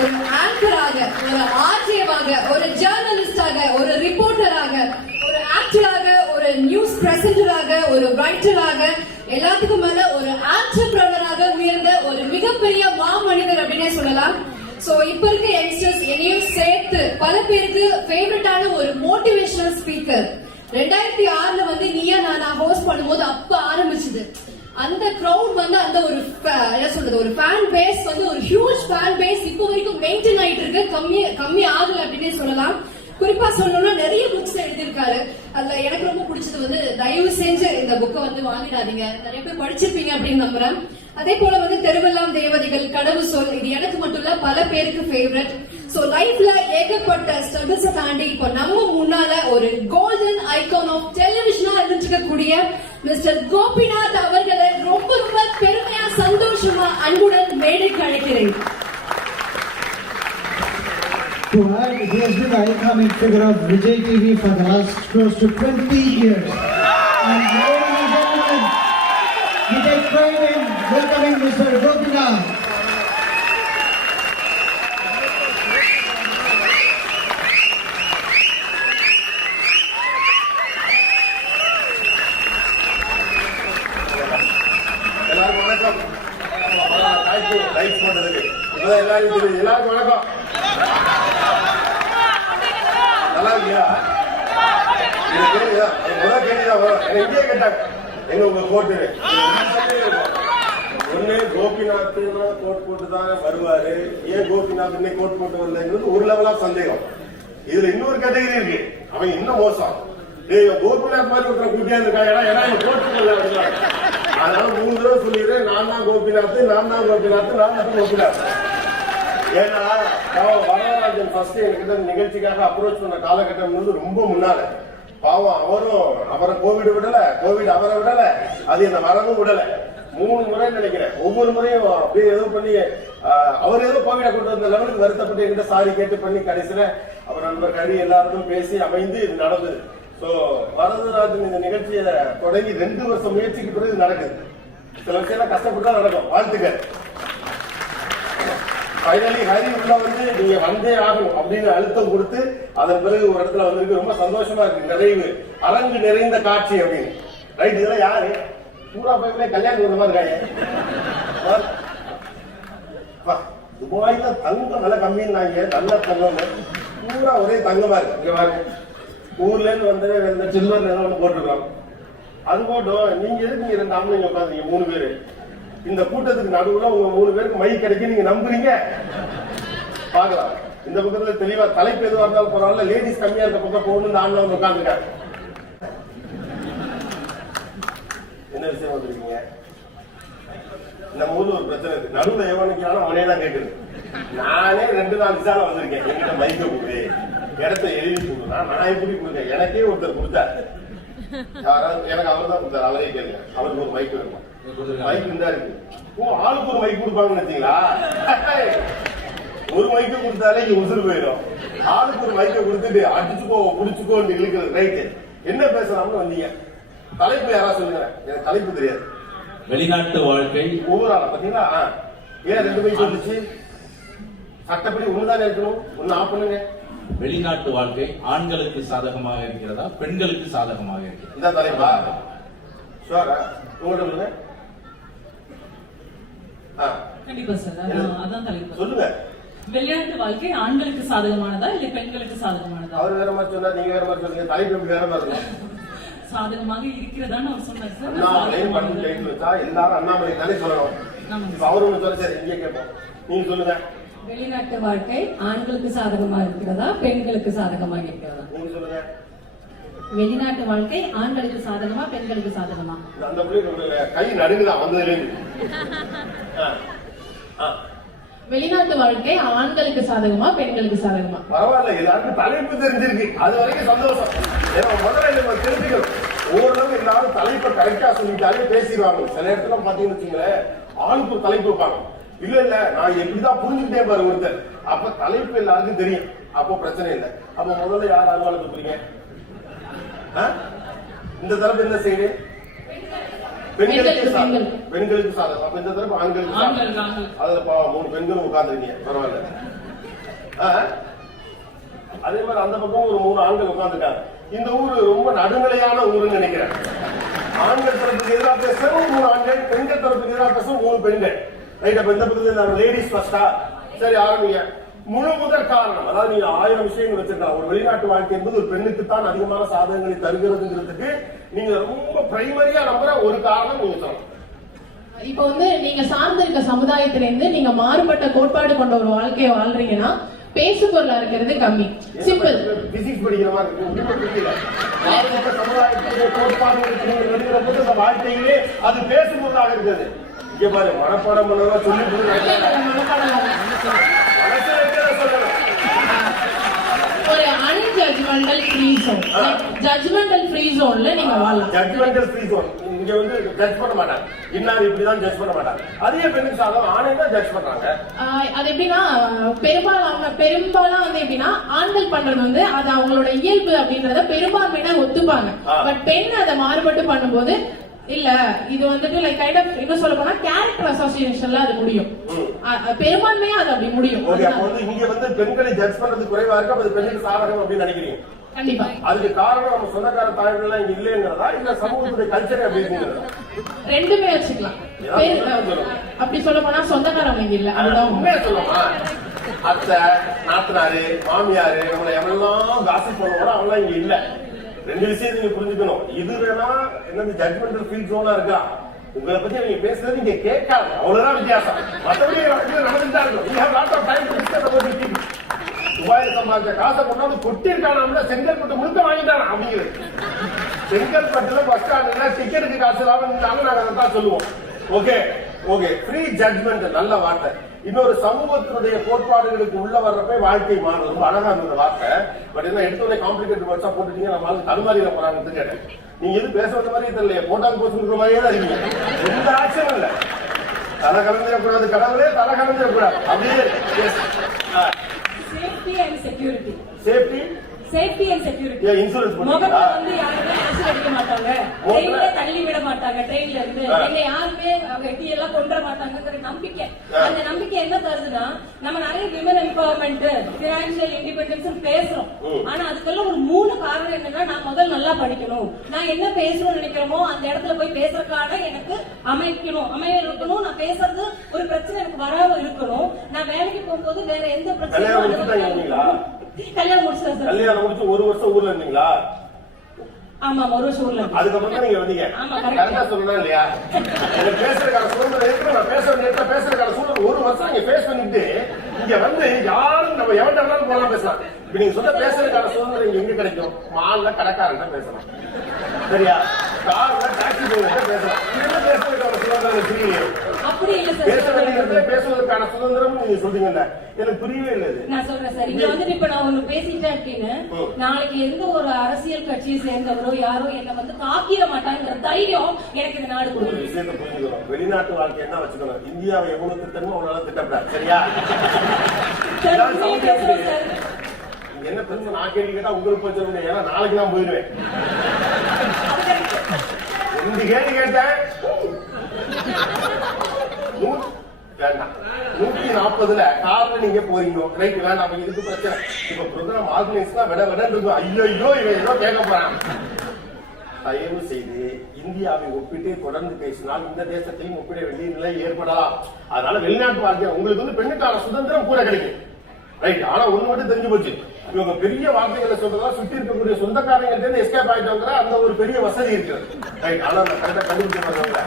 ஒரு ஆங்கராக, ஒரு ஆர்ஜேவாக, ஒரு ஜர்னலிஸ்டாக, ஒரு ரிப்போர்ட்டராக, ஒரு ஆக்டராக, ஒரு நியூஸ் பிரசன்டராக, ஒரு ரைட்டராக, எல்லாத்துக்கும் மேல ஒரு ஆண்டர்பிரனராக உயர்ந்த ஒரு மிகப்பெரிய மாமனிதர் அப்படின்னே சொல்லலாம். சோ இப்ப இருக்க யங்ஸ்டர்ஸ் என்னையும் சேர்த்து பல பேருக்கு ஃபேவரட்டான ஒரு மோட்டிவேஷனல் ஸ்பீக்கர். 2006ல வந்து நீயா நானா ஹோஸ்ட் பண்ணும்போது அப்ப ஆரம்பிச்சது. அந்த கிரவுட் வந்து அந்த ஒரு என்ன சொல்றது, ஒரு ஃபேன் பேஸ் வந்து ஒரு ஹியூஜ் ஃபேன் பேஸ் இப்போ வரைக்கும் மெயின்டைன் ஆயிட்டு இருக்கு. கம்மி ஆகல அப்படின்னு சொல்லலாம். குறிப்பா சொல்லணும்னா நிறைய புக்ஸ் எழுதியிருக்காரு. அதுல எனக்கு ரொம்ப பிடிச்சது வந்து தயவு செஞ்சு இந்த புக்கை வந்து வாங்கிடாதீங்க, நிறைய பேர் படிச்சிருப்பீங்க அப்படின்னு நம்புறேன். அதே போல வந்து தெருவெல்லாம் தேவதைகள், கடவு சொல், இது எனக்கு மட்டும் இல்ல பல பேருக்கு ஃபேவரட். சோ லைஃப்ல ஏகப்பட்ட ஸ்ட்ரகிள்ஸ் தாண்டி இப்போ நம்ம முன்னால ஒரு கோல்டன் ஐகான் ஆஃப் டெலிவிஷனா இருந்துருக்கக்கூடிய மிஸ்டர் கோபிநாத் அவர்களை ரொம்ப ரொம்ப பெருமையா சந்தோஷமா அன்புடன் மேடைக்கு அழைக்கிறேன். To add, he has been the iconic figure of Vijay TV for the last close to 20 years. And ladies and gentlemen, we take pride in welcoming Mr. Gopinath. எல்லாருக்கும் வணக்கம். நல்லா இருக்கியா? இங்கே கேட்டாங்க எங்க உங்க கோட்டு ஒண்ணு கோபிநாத் கோட் போட்டு தான் வருவாரு. ஏன் கோபிநாத் இன்னைக்கு கோட் போட்டு வரலங்கிறது ஒரு லெவலா சந்தேகம். இதுல இன்னொரு கேட்டகரி இருக்கு, அவன் இன்னும் மோசம். கோபிநாத் மாதிரி ஒருத்தர் கூட்டியா இருக்காங்க, கோட்டு. அதனால 3 தடவை சொல்லிடுறேன், நான் தான் கோபிநாத், நான் தான் கோபிநாத், நான் தான் கோபிநாத். ஏன்னா வரதராஜன் ஃபர்ஸ்ட் என்கிட்ட நிகழ்ச்சிக்காக அப்ரோச் பண்ண காலகட்டம் வந்து ரொம்ப முன்னால. பாவம் அவரை கோவிட் விடல, கோவிட் அவரை விடல, அது என்ன வரவும் விடல. 3 முறை நினைக்கிறேன். ஒவ்வொரு முறையும் அப்படியே ஏதோ பண்ணி அவர் ஏதோ கோவிட கொண்டு வந்த லெவலுக்கு வருத்தப்பட்டு என்கிட்ட சாரி கேட்டு பண்ணி கடைசியில அவர் நண்பர் கறி எல்லாருக்கும் பேசி அமைந்து இது நடந்தது. சோ வரதராஜன் இந்த நிகழ்ச்சியை தொடங்கி 2 வருஷம் முயற்சிக்கு பிறகு நடக்குது. சில விஷயம் கஷ்டப்பட்டு நடக்கும். வாழ்த்துக்கள். ஃபைனலி ஹரி உள்ள வந்து நீங்க வந்தே ஆகணும் அப்படின்னு அழுத்தம் கொடுத்து அதன் பிறகு ஒரு இடத்துல வந்திருக்கு. ரொம்ப சந்தோஷமா இருக்கு. நிறைவு அரங்கு நிறைந்த காட்சி அப்படின்னு. ரைட். இதெல்லாம் யாரு? பூரா பைப்ல கல்யாணம் பண்ண மாதிரி இருக்காங்க. துபாய்ல தங்கம் நல்ல கம்மின்னாங்க, நல்ல தங்கம் பூரா ஒரே தங்கமா இருக்கு. இங்க பாருங்க, ஊர்ல இருந்து வந்து சில்வர் ஒண்ணு போட்டுருக்கோம். அது போட்டோம். நீங்க எதுக்கு நீங்க 2 ஆம்பளைங்க உட்காந்துங்க 3 பேரு இந்த கூட்டத்துக்கு நடுவுல உங்க 3 பேருக்கு மை கிடைக்கும் நீங்க நம்புறீங்க? பாக்கலாம். இந்த பக்கத்துல தெளிவா தலைப்பு எதுவா இருந்தாலும் பரவாயில்ல, லேடிஸ் கம்மியா இருக்க பக்கம் போகணும். ஆண்கள் வந்து உட்காந்துருக்காங்க. என்ன விஷயம் வந்திருக்கீங்க? நம்ம ஊர்ல ஒரு பிரச்சனை இருக்கு. நடுவுல எவனுக்காலும் அவனே தான் கேட்குது. நானே 2-4 விசால வந்திருக்கேன். என்கிட்ட மைக்க கொடுத்து இடத்த எழுதி கொடுக்குறா. நான் எப்படி கொடுத்தேன்? எனக்கே ஒருத்தர் கொடுத்தாரு. எனக்கு அவர் தான் கொடுத்தாரு. அவரே கேளுங்க. அவருக்கு ஒரு மைக் வேணும். மைக் இருந்தா இருக்கு. ஆளுக்கு ஒரு மைக் கொடுப்பாங்கன்னு நினைச்சீங்களா? ஒரு மைக்க கொடுத்தாலே இங்க உசுறு போயிடும். ஆளுக்கு ஒரு மைக்க கொடுத்துட்டு அடிச்சுக்கோ புடிச்சுக்கோ இழுக்கிறது. ரைட்டு. என்ன பேசலாம்னு வந்தீங்க? தலைப்பு யாரா சொல்லுங்க. எனக்கு தலைப்பு தெரியாது. வெளிநாட்டு வாழ்க்கை ஓவரால பாத்தீங்களா? ஏன் 2 வயசு வந்துச்சு? சட்டப்படி ஒண்ணுதான் இருக்கணும், ஒண்ணு ஆஃப் பண்ணுங்க. வெளிநாட்டு வாழ்க்கை ஆண்களுக்கு சாதகமாக இருக்கிறதா, பெண்களுக்கு சாதகமாக இருக்கிறதா? இந்த தலைப்பா ஷுவரா உங்கள்ட்ட சொல்லுங்க. கண்டிப்பா சார், அதான் தலைப்பு. சொல்லுங்க. வெளிநாட்டு வாழ்க்கை ஆண்களுக்கு சாதகமானதா இல்ல பெண்களுக்கு சாதகமானதா? அவர் வேற மாதிரி சொன்னா, நீங்க வேற மாதிரி சொல்லுங்க. தலைப்பு எப்படி வேற மாதிரி இருக்கும்? சாதகமாக இருக்கிறதான்னு அவர் சொன்னார் சார். அண்ணாமலையும் பண்ணு டைட்டில் வச்சா எல்லாரும் அண்ணாமலை தானே சொல்லணும். இப்ப அவரு ஒண்ணு சொல்ல, சரி இங்கே கேட்போம், நீங்க சொல்லுங்க. வெளிநாட்டு வாழ்க்கை ஆண்களுக்கு சாதகமா இருக்கிறதா பெண்களுக்கு சாதகமாக இருக்கிறதா? நீங்க சொல்லுங்க. வெளிநாட்டு வாழ்க்கை ஆண்களுக்கு சாதகமா பெண்களுக்கு சாதகமா? அந்த பிள்ளை கை நடுங்குதான் வந்ததுல இருந்து. வெளிநாட்டு வாழ்க்கை ஆண்களுக்கு சாதகமா பெண்களுக்கு சாதகமா? பரவாயில்ல, எல்லாருக்கும் தலைப்பு தெரிஞ்சிருக்கு, அது வரைக்கும் சந்தோஷம். ஏன்னா முதல்ல நம்ம தெரிஞ்சுக்கணும். ஓரளவு எல்லாரும் தலைப்பை கரெக்டா சொல்லிட்டாலே பேசிடுவாங்க. சில இடத்துல பாத்தீங்கன்னு வச்சுங்களேன், ஆளுக்கு ஒரு தலைப்பு வைப்பாங்க. இல்ல இல்ல நான் எப்படிதான் புரிஞ்சுக்கிட்டே பாரு ஒருத்தர், அப்ப தலைப்பு எல்லாருக்கும் தெரியும், அப்போ பிரச்சனை இல்லை. அப்ப முதல்ல யார் அலுவலகம் கொடுக்குறீங்க? இந்த தரப்பு என்ன செய்யுது? பெண்களுக்கு சாதகம். பெண்களுக்கு சாதகம். அப்ப இந்த தரப்பு ஆண்களுக்கு சாதகம். அதுல 3 பெண்களும் உட்கார்ந்துருக்கீங்க, பரவாயில்ல. அதே மாதிரி அந்த பக்கம் ஒரு 3 ஆண்கள் உட்கார்ந்துருக்காங்க. இந்த ஊரு ரொம்ப நடுநிலையான ஊருன்னு நினைக்கிறேன். ஆண்கள் தரப்புக்கு எதிராக பேசுறோம் 3 ஆண்கள், பெண்கள் தரப்புக்கு எதிராக பேசுறோம் 3 பெண்கள். ரைட். அப்ப இந்த பக்கத்துல லேடிஸ் ஃபர்ஸ்டா? சரி, ஆரம்பிங்க. முழு முதற் காரணம், அதாவது நீங்க 1000 விஷயங்கள் வச்சிருக்கலாம். ஒரு வெளிநாட்டு வாழ்க்கை என்பது ஒரு பெண்ணுக்கு தான் அதிகமான சாதகங்களை தருகிறதுங்கிறதுக்கு நீங்க ரொம்ப பிரைமரியா நம்புற ஒரு காரணம் நீங்க சொல்லணும். இப்ப நீங்க சார்ந்த இருக்க சமுதாயத்திலிருந்து நீங்க மாறுபட்ட கோட்பாடு கொண்ட ஒரு வாழ்க்கையை வாழ்றீங்கன்னா பேசு பொருளா இருக்கிறது கம்மி. சிம்பிள். பிசிக்ஸ் படிக்கிற மாதிரி இருக்கு. மாறுபட்ட சமுதாயத்தினுடைய கோட்பாடு வாழ்க்கையிலே அது பேசு பொருளாக இருக்கிறது. இங்க பாரு, மனப்பாடம் பண்ணதான் சொல்லி ஒரு unjudgemental free zone, judgemental free ஜோன்ல நீங்க வாழலாம். Judgemental free zone. இங்க ஜட்ஜ் பண்ண மாட்டாங்க, இன்னார் இப்படிதான் ஜட்ஜ் பண்ண மாட்டாங்க. அதே பெண்ணுக்கு சாதகம், ஆணை தான் ஜட்ஜ் பண்றாங்க. அது எப்படின்னா பெரும்பாலும் எப்படின்னா ஆண்கள் பண்றது அது அவங்களோட இயல்பு அப்படின்றத பெரும்பான்மையா ஒத்துப்பாங்க. பட் பெண் அதை மாறுபட்டு பண்ணும்போது இல்ல இது லைக் கைண்ட் ஆஃப் என்ன சொல்ல போனா கேரக்டர் அசோசியேஷன்ல அது முடியும். பெரும்பான்மையா அது அப்படி முடியும். இங்க பெண்களை ஜட்ஜ் பண்றது குறைவா இருக்கு, அது பெண்களுக்கு சாதகம் அப்படின்னு நினைக்கிறீங்க? கண்டிப்பா. அதுக்கு காரணம் நம்ம சொந்தக்கார தாய்கள் இங்க இல்லைங்கிறதா இல்ல சமூகத்துடைய கல்ச்சர் அப்படிங்கிறதா? ரெண்டுமே வச்சுக்கலாம். அப்படி சொல்ல போனா சொந்தக்காரங்க இல்ல, அதுதான் உண்மையா சொல்லமா? அத்தை, நாத்தனாரு, மாமியாரு, நம்மள எவ்வளவு காசிப் பண்ணுவோம், அவங்களாம் இங்க இல்ல. 2 விஷயம் நீங்க புரிஞ்சுக்கணும். இது வேணா என்னது ஜட்ஜ்மெண்டல் ஃபீல் ஜோனா இருக்கா? உங்களை பத்தி நீங்க பேசுறது நீங்க கேட்காது, அவ்வளவுதான் வித்தியாசம். மற்றபடி நடந்துட்டா இருக்கும். துபாயில சம்பாதிச்ச காசை கொண்டாந்து கொட்டிருக்கான செங்கல்பட்டு முழுக்க வாங்கிட்டானா அப்படிங்கிறது. செங்கல்பட்டுல பஸ் ஸ்டாண்ட்ல டிக்கெட்டுக்கு காசு இல்லாம நாங்க அதை சொல்லுவோம். ஓகே ஓகே, ஃப்ரீ ஜட்ஜ்மெண்ட் நல்ல வார்த்தை. இன்னொரு சமூகத்தினுடைய கோட்பாடுகளுக்கு உள்ள வர்றப்ப வாழ்க்கை மாறும். ரொம்ப அழகா இருந்த வார்த்தை. பட் என்ன எடுத்தோடனே காம்ப்ளிகேட் வேர்ட்ஸா போட்டுட்டீங்க, நம்ம தடுமாறிட போறாங்கன்னு கேட்டேன். நீங்க எது பேச வந்த மாதிரி தெரியல, போட்டாங்க போச்சு மாதிரியே தான் இருக்கீங்க. எந்த ஆட்சியும் இல்ல. தலை கலந்துடக்கூடாது, கடவுளே தலை கலந்துடக்கூடாது. அப்படியே safety and security. Safety safety and security. Insurance முகத்துல யாருமே விசில் அடிக்க மாட்டாங்க, ட்ரெயின்ல தள்ளி விட மாட்டாங்க, ட்ரெயின்ல இருந்து என்ன யாருமே வெட்டி எல்லாம் கொன்ற மாட்டாங்கிற நம்பிக்கை. அந்த நம்பிக்கை என்ன தருதுன்னா, நம்ம நிறைய விமன் எம்பவர்மெண்ட், பினான்சியல் இண்டிபெண்டன்ஸ் பேசுறோம். ஆனா அதுக்கெல்லாம் ஒரு 3 காரணம் என்னன்னா, நான் முதல்ல நல்லா படிக்கணும், நான் என்ன பேசணும்னு நினைக்கிறோமோ அந்த இடத்துல போய் பேசுறதுக்காக எனக்கு அமைய இருக்கணும், நான் பேசுறது ஒரு பிரச்சனை எனக்கு வராம இருக்கணும், நான் வேலைக்கு போகும்போது வேற எந்த பிரச்சனையும். கல்யாணம் முடிச்சு 1 வருஷம் ஊர்ல இருந்தீங்களா? ஆமா, 1 வருஷம் ஊர்ல. அதுக்கப்புறம் தான் நீங்க வந்தீங்க. கரெக்டா சொல்லணும் இல்லையா? பேசுறதுக்கான சூழ்நிலை இருக்கு, நான் பேசுறதுக்கான சூழ்நிலை 1 வருஷம் நீங்க பேச பண்ணிட்டு இங்க யாரும் நம்ம எவன்டாலும் போலாம் பேசலாம். இப்ப நீங்க சொல்ல பேசுறதுக்கான சூழ்நிலை இங்க எங்க கிடைக்கும்? மால்ல கடைக்காரன் பேசலாம், சரியா? கார்ல டாக்ஸி டிரைவர் பேசலாம். என்ன பேசுறதுக்கான சுதந்திரம் புரியலையே. அப்படி இல்ல சார், பேசுவதற்கான சுதந்திரம் நீங்க சொல்றீங்கல்ல, எனக்கு புரியவே இல்லை. நான் சொல்றேன் சார், இங்க இப்ப நான் ஒண்ணு பேசிட்டேன் அப்படின்னு நாளைக்கு எந்த ஒரு அரசியல் கட்சியை சேர்ந்தவரோ யாரோ என்ன தாக்கிட மாட்டாங்கிற தைரியம் எனக்கு இந்த நாடு கொடுக்கும். விஷயத்தை புரிஞ்சுக்கணும். வெளிநாட்டு வாழ்க்கை என்ன வச்சுக்கணும், இந்தியாவை எவ்வளவு திட்டமோ அவ்வளவு திட்டப்படாது, சரியா? என்ன பிரச்சனை நான் கேள்வி கேட்டா உங்களுக்கு பிரச்சனை, ஏன்னா நாளைக்கு நான் போயிடுவேன். 2 கேள்வி கேட்டேன், வேண்டாம். 140ல கார்ல நீங்க போறீங்க, ரைட், வேண்டாம். அப்ப இதுக்கு பிரச்சனை. இப்ப ப்ரோக்ராம் ஆர்கனைஸ்னா விட இருக்கும். ஐயோ இவன் ஏதோ கேட்க போறான். தயவு செய்து இந்தியாவை ஒப்பிட்டு தொடர்ந்து பேசினால் இந்த தேசத்தையும் ஒப்பிட வேண்டிய நிலை ஏற்படலாம். அதனால வெளிநாட்டு வாழ்க்கை உங்களுக்கு வந்து பெண்ணுக்கான சுதந்திரம் கூட கிடைக்கும், ரைட். ஆனா ஒண்ணு மட்டும் தெரிஞ்சு போச்சு, இவங்க பெரிய வார்த்தைகளை சொல்றதா சுத்தி இருக்கக்கூடிய சொந்தக்காரங்க எஸ்கேப் ஆயிட்டாங்க, அந்த ஒரு பெரிய வசதி இருக்கு, ரைட். ஆனா கரெக்டா கண்டுபிடிச்ச பாருங்க,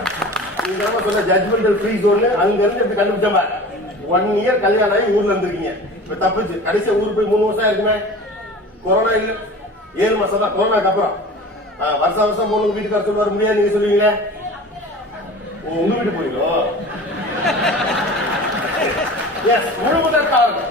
நீங்க சொன்ன ஜட்மெண்டல் ஃப்ரீ ஜோன் அங்க இருந்து கண்டுபிடிச்ச பாரு. 1 இயர் கல்யாணம் ஆகி ஊர்ல இருந்திருக்கீங்க, இப்ப தப்பிச்சு கடைசியா ஊருக்கு போய் 3 வருஷம் இருக்குமே. கொரோனா இல்ல, 7 மாசம் தான் கொரோனாக்கு அப்புறம். வருஷம் பொண்ணு வீட்டுக்கார சொல்ல முடியாது, நீங்க சொல்லுவீங்களே. உங்க வீட்டு போயிடும். முழுமுதற் காரணம்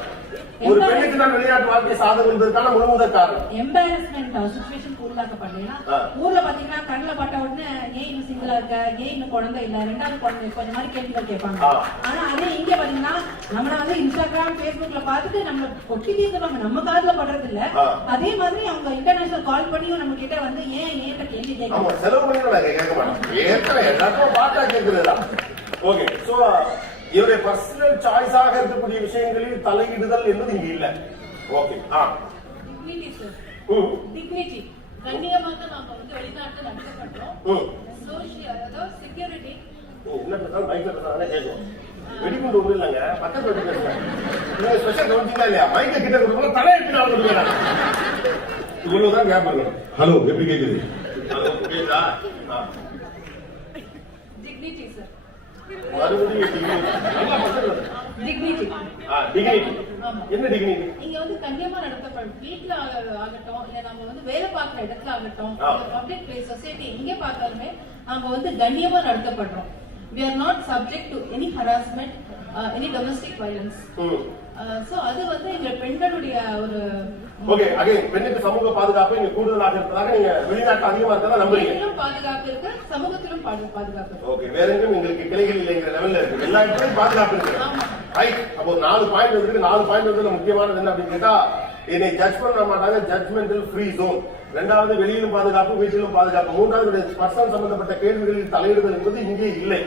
ஒரு பெண்ணுக்கு தான் வெளிநாட்டு வாழ்க்கை சாதகம் என்பதற்கான முழுமுதற் காரணம் எம்பாரஸ்மெண்ட் சிச்சுவேஷனுக்கு உள்ளாக்கப்பட்டீங்கன்னா, ஊர்ல பாத்தீங்கன்னா கண்ணுல பட்ட உடனே ஏன் இன்னும் சிங்கிளா இருக்க, ஏன் இன்னும் குழந்தை இல்ல, 2வது குழந்தை கொஞ்சம் மாதிரி கேள்விகள் கேட்பாங்க. ஆனா அதே இங்க பாத்தீங்கன்னா நம்மள வந்து இன்ஸ்டாகிராம் பேஸ்புக்ல பார்த்துட்டு நம்ம கொட்டி தீர்த்துவாங்க, நம்ம காதுல படுறது இல்ல. அதே மாதிரி அவங்க இன்டர்நேஷனல் கால் பண்ணியும் நம்ம கிட்ட வந்து ஏன் கேள்வி கேட்க செலவு பண்ணி கேட்க மாட்டோம், எல்லாருக்கும் பார்த்தா கேட்கிறதா. ஓகே, சோ இவருடைய பர்சனல் சாய்ஸாக இருக்கக்கூடிய விஷயங்களில் தலையிடுதல் என்பது இங்க இல்ல. ஓகே, டிக்னிட்டி கண்ணியமாக நாம வந்து வெளிநாட்டு நடத்தப்படுறோம். செக்யூரிட்டி என்ன பேசாலும் மைக்ல பேசாதானே கேட்கும். வெடிகுண்டு ஒண்ணு இல்லைங்க, பக்கத்துல வச்சு பேசுறேன். ஸ்பெஷல் கவனிச்சிங்களா இல்லையா? மைக்க கிட்ட கொடுக்கணும், தலையிட்டு நான் கொடுக்கிறேன். இவ்வளவுதான் கேப் இருக்கணும். ஹலோ, எப்படி கேக்குது? கேக்குதா? டிக்னிட்டி சார், மறுபடியும் டிக்னிட்டி. என்ன டிக்னிட்டி? இங்க வந்து கண்ணியமா நடத்தப்படும், வீட்டுல ஆகட்டும் இல்ல நம்ம வந்து வேலை பார்க்கிற இடத்துல ஆகட்டும், பப்ளிக் பிளேஸ் சொசைட்டி எங்க பார்த்தாலுமே நாம வந்து கண்ணியமா நடத்தப்படுறோம். We are not subject to any harassment, any domestic violence. So அது வந்து எங்க பெண்களுடைய ஒரு ஓகே. அகைன் பெண்ணுக்கு சமூக பாதுகாப்பு இங்க கூடுதலாக இருப்பதாக நீங்க வெளிநாட்டு அதிகமா இருக்கதா நம்புறீங்க. பாதுகாப்பு இருக்கு, சமூகத்திலும் பாதுகாப்பு. ஓகே, வேற எங்கும் எங்களுக்கு கிளைகள் இல்லைங்கிற லெவல்ல இருக்கு, எல்லா இடத்துலயும் பாதுகாப்பு இருக்கு, ரைட். அப்போ 4 பாயிண்ட் இருக்கு. 4 பாயிண்ட் வந்து முக்கியமானது என்ன அப்படின்னு கேட்டா, என்னை ஜட்ஜ் பண்ண மாட்டாங்க, ஜட்மெண்டல் ஃப்ரீ ஜோன். 2வது வெளியிலும் பாதுகாப்பு, வீட்டிலும் பாதுகாப்பு. 3வது பர்சனல் சம்பந்தப்பட்ட கேள்விகளில் தலையிடுதல் என்பது இங்கே இல்லை.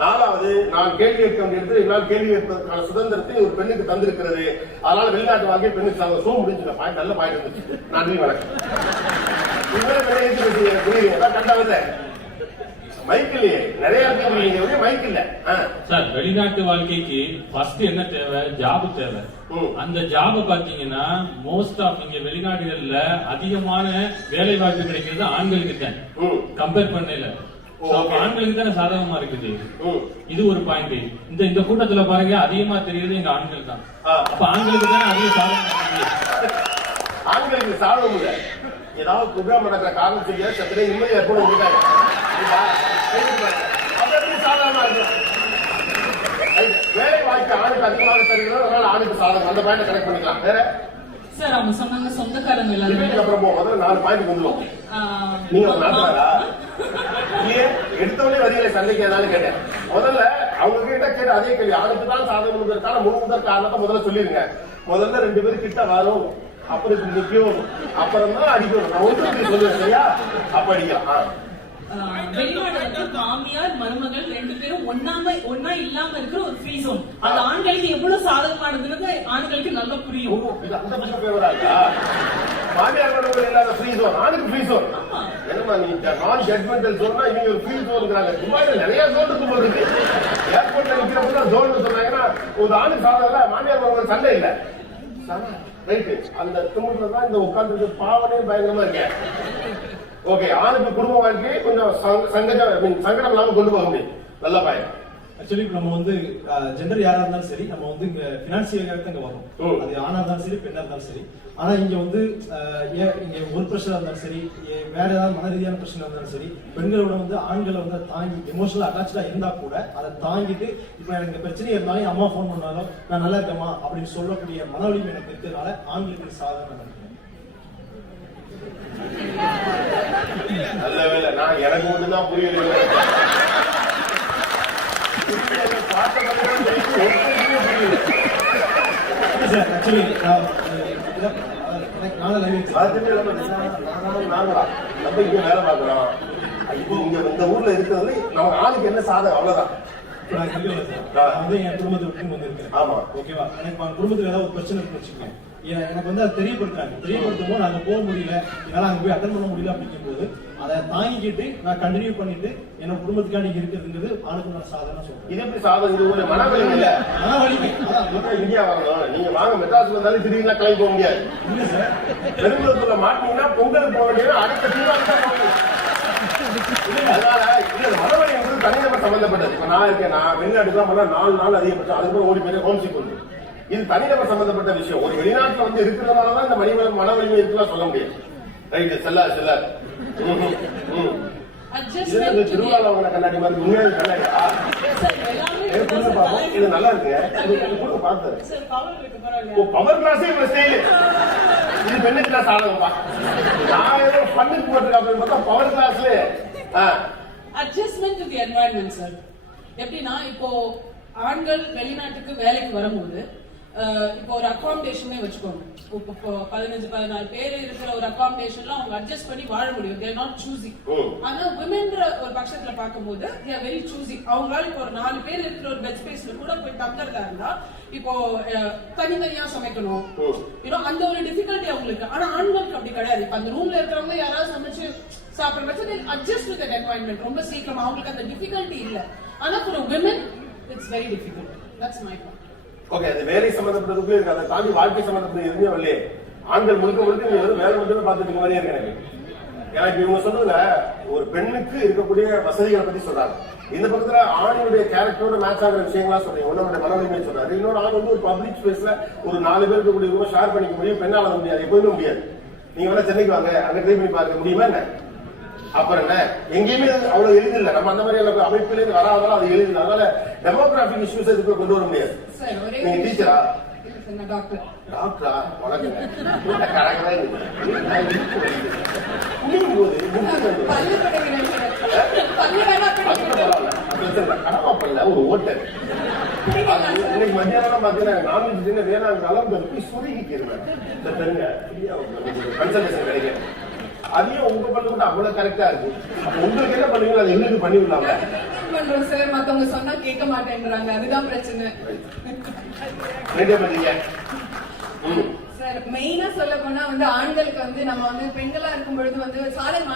4வது நான் கேள்வி கேட்க வேண்டிய இடத்துல என்னால் கேள்வி கேட்பதற்கான சுதந்திரத்தை ஒரு பெண்ணுக்கு தந்திருக்கிறது. அதனால வெளிநாட்டு வாழ்க்கை பெண்ணுக்கு சோ முடிஞ்சுங்க. பாயிண்ட் நல்ல பாயிண்ட் இருந்துச்சு. நன்றி, வணக்கம். கண்டாவது மைக் இல்லையே, நிறைய இருக்கு, மைக் இல்ல சார். வெளிநாட்டு வாழ்க்கைக்கு ஃபர்ஸ்ட் என்ன தேவை? ஜாப் தேவை. அந்த ஜாப பாத்தீங்கன்னா மோஸ்ட் ஆஃப் இங்க வெளிநாடுகள்ல அதிகமான வேலை வாய்ப்பு கிடைக்கிறது ஆண்களுக்கு தான் கம்பேர் பண்ணல. ஆண்களுக்கு தானே சாதகமா இருக்குது. இது ஒரு பாயிண்ட். இந்த கூட்டத்துல பாருங்க, அதிகமா தெரியுது எங்க ஆண்கள் தான். அப்ப ஆண்களுக்கு தானே அதிக சாதகம். ஆண்களுக்கு சாதகம் இல்ல, ஏதாவது ப்ரோக்ராம் நடக்கிற காரணம் செய்ய சத்திலே நிம்மதி ஏற்படும் இருக்காங்க. சாதாரணமா இருக்கு. வேலை வாய்ப்பு ஆணுக்கு அதிகமாக தருகிறது, அதனால ஆணுக்கு சாதகம். அந்த பாயிண்ட் கனெக்ட் பண்ணிக்கலாம். வேற சார் அவங்க சொன்னாங்க சொந்தக்காரங்க எல்லாரும் அப்புறம் முதல்ல 4 பாயிண்ட் வந்துடும். நீங்க நாட்டுறாரா இல்லையே? எடுத்தவனே வரிகளை சந்தைக்கு ஏதாவது கேட்டேன். முதல்ல அவங்க கிட்ட கேட்ட அதே கேள்வி, ஆணுக்கு தான் சாதகம் என்பதற்கான முழுமுதற் காரணத்தை முதல்ல சொல்லிருங்க. முதல்ல 2 பேரும் கிட்ட வரும், அப்புறம் நிற்கும், அப்புறம் தான் அடிக்கணும். நான் ஒன்று சொல்லுவேன், சரியா? அப்ப அடிக்கலாம். வெளிநாடு வந்து மாமியார் மருமகள் 2 பேரும் ஒன்னா இல்லாம இருக்கிற ஒரு ஃப்ரீ ஜோன். அது ஆண்களுக்கு எவ்வளவு சாதகமானதுன்னு ஆண்களுக்கு நல்லா புரியும். அந்த பக்கம் பேவராஜா மாமியார் மருமகள் இல்லாத ஃப்ரீ ஜோன், ஆணுக்கு ஃப்ரீ ஜோன். என்னமா நீ நான் ஜட்மெண்டல் ஜோன்னா இவங்க ஒரு ஃப்ரீ ஜோன்ங்கிறாங்க. துபாயில நிறைய ஜோன் இருக்கு போல இருக்கு. ஏர்போர்ட்ல நிக்கிறப்ப ஜோன் சொன்னாங்கன்னா ஒரு ஆணுக்கு சாதகம், மாமியார் மருமகள் சண்டை இல்ல, ரைட்டு. அந்த தும்புல தான் இந்த உட்கார்ந்து பாவனே பயங்கரமா இருக்கேன். ஓகே, ஆணுக்கு குடும்ப வாழ்க்கையை கொஞ்சம் சங்கடம் இல்லாம கொண்டு போக முடியும். நல்ல பையன். ஆக்சுவலி நம்ம வந்து ஜெண்டர் யாரா இருந்தாலும் சரி, நம்ம வந்து இங்க பினான்சியல் இங்க வரும். அது ஆணா இருந்தாலும் சரி, பெண்ணா இருந்தாலும் சரி. ஆனா இங்க வந்து இங்க ஒரு பிரச்சனை இருந்தாலும் சரி, வேற ஏதாவது மன ரீதியான பிரச்சனை இருந்தாலும் சரி, பெண்களோட வந்து ஆண்களை வந்து தாங்கி எமோஷனல் அட்டாச்சா இருந்தா கூட அதை தாங்கிட்டு, இப்ப எனக்கு பிரச்சனை இருந்தாலும் அம்மா போன் பண்ணாலும் நான் நல்லா இருக்கமா அப்படின்னு சொல்லக்கூடிய மன வலிமை எனக்கு இருக்கிறதுனால ஆண்களுக்கு சாதனை நினைக்கிறேன். நல்ல வேலை, நான் எனக்கு மட்டும்தான் புரியல. நம்ம இங்க வேலை பார்க்கிறோம். இப்போ இங்க இந்த ஊர்ல இருக்கிறது நம்ம ஆளுக்கு என்ன சாதகம், அவ்வளவுதான். இப்ப நான் இருக்கேன்ல சார், நான் வந்து என் குடும்பத்தை விட்டு வந்திருக்கேன். ஆமா. ஓகேவா, எனக்கு அவங்க குடும்பத்துல ஏதாவது ஒரு பிரச்சனை இருக்குன்னு வச்சுக்கோங்க, எனக்கு வந்து அதை தெரியப்படுத்தும் போது அங்க போக முடியல, என்னால அங்க போய் அட்டன் பண்ண முடியல அப்படிங்கும் போது அதை தாங்கிக்கிட்டு நான் கண்டினியூ பண்ணிட்டு என்னோட குடும்பத்துக்காண்டி இருக்கிறதுங்கிறது ஆளுக்கு நான் சாதாரண சொல்றேன். இது எப்படி சாதம்? இது ஒரு மனவலிமை இல்ல, மனவலிமை. இந்தியா வரணும். நீங்க வாங்க மெட்ராஸ் வந்தாலும் திடீர்னு கிளம்பி போக முடியாது. இல்ல சார், பெருங்குளத்துல மாட்டீங்கன்னா பொங்கலுக்கு போக வேண்டியது அடுத்த தீர்மானம். அதனால இல்ல, மனவலி என்பது தனிநபர் சம்பந்தப்பட்டது. இப்ப நான் இருக்கேன், நான் வெளிநாட்டுக்கு போனா 4 நாள் அதிகபட்சம், அதுக்கு ஓடி போய் ஹோம்சிக் வந்து இது தனிநபர் சம்பந்தப்பட்ட விஷயம். ஒரு வெளிநாட்டுல வந்து இருக்கிறதுனாலதான் இந்த மனவலிமை இருக்குலாம் சொல்ல முடியாது. ரைட், செல்ல திருவிழாவில் அவங்க கண்ணாடி மாதிரி உண்மையான கண்ணாடி இது நல்லா இருக்கு. பார்த்தேன் பவர் கிளாஸே இவங்க ஸ்டைலு. இது பெண்ணு கிளாஸ் ஆனதுப்பா. நான் ஏதோ பண்ணுக்கு போட்டிருக்கேன் அப்படின்னு பார்த்தா பவர் கிளாஸ்ல adjustment to the environment sir. எப்படின்னா இப்போ ஆண்கள் வெளிநாட்டுக்கு வேலைக்கு வரும்போது இப்போ ஒரு அகாமடேஷனே வச்சுக்கோங்க, இப்போ 15-14 பேர் இருக்கிற ஒரு அகாமடேஷன்ல அவங்க அட்ஜஸ்ட் பண்ணி வாழ முடியும். தேர் நாட் சூசிங். ஆனா விமென்ற ஒரு பட்சத்துல பார்க்கும்போது தே ஆர் வெரி சூசிங். அவங்களால இப்போ ஒரு 4 பேர் இருக்கிற ஒரு பெட் ஸ்பேஸ்ல கூட போய் தங்குறதா இருந்தா இப்போ தனித்தனியா சமைக்கணும், அந்த ஒரு டிஃபிகல்ட்டி அவங்களுக்கு. ஆனா ஆண்களுக்கு அப்படி கிடையாது. இப்ப அந்த ரூம்ல இருக்கிறவங்க யாராவது சமைச்சு சாப்பிடுற பட்சத்தில் அட்ஜஸ்ட் வித் தட் என்வாயன்மெண்ட் ரொம்ப சீக்கிரமா, அவங்களுக்கு அந்த டிஃபிகல்ட்டி இல்ல. ஆனா for women it's very difficult. That's my point. Okay, அது வேலை சம்பந்தப்பட்டதுக்கு இருக்கு, அதை தாண்டி வாழ்க்கை சம்பந்தப்பட்டது எதுவுமே வரலையே. ஆண்கள் முழுக்க நீங்க வெறும் வேலை மட்டும் பார்த்துட்டு மாதிரியே இருக்கு எனக்கு. இவங்க சொன்னதுல ஒரு பெண்ணுக்கு இருக்கக்கூடிய வசதிகளை பத்தி சொல்றாங்க. இந்த பக்கத்துல ஆணுடைய கேரக்டரோட மேட்ச் ஆகிற விஷயங்களா சொல்றீங்க. ஒன்னோட மனநிலைமை சொல்றாரு. இன்னொரு ஆண் வந்து ஒரு பப்ளிக் ஸ்பேஸ்ல ஒரு 4 பேர் இருக்கக்கூடிய ஷேர் பண்ணிக்க முடியும், பெண்ணால வர முடியாது, எப்பவுமே முடியாது. நீங்க வேணா சென்னைக்கு வாங்க, அங்க ட்ரை பண்ணி பார்க்க முடியுமா என்ன? அப்புறம் என்ன, எங்கேயுமே அவ்வளவு எளிதில்லை. நம்ம அந்த மாதிரி அமைப்பிலேருந்து வராதனால அது எளிதில்லை. அதனால டெமோகிராபிக் இஷ்யூஸ் இதுக்கு கொண்டு வர முடியாது. நீங்க டீச்சரா? டாக்டரா? வணக்கம். ஒரு ஓட்டர் இன்னைக்கு மத்தியானம் பாத்தீங்கன்னா நான்வெஜ் வேணாம் அளவுக்கு சுருங்கி கன்சல்டேஷன் கிடைக்கும். அதையும் உங்க பண்ண அவ்வளவு கரெக்டா இருக்கு. உங்களுக்கு என்ன பண்ணுவீங்களா? அது எங்களுக்கு பண்ணி விடலாம்ல. பண்றோம் சார், மத்தவங்க சொன்னா கேட்க மாட்டேங்கிறாங்க, அதுதான் பிரச்சனை. என்ன பண்ணீங்க சார்? மெயினா சொல்ல போனா வந்து ஆண்களுக்கு வந்து நம்ம வந்து பெண்களா இருக்கும் பொழுது வந்து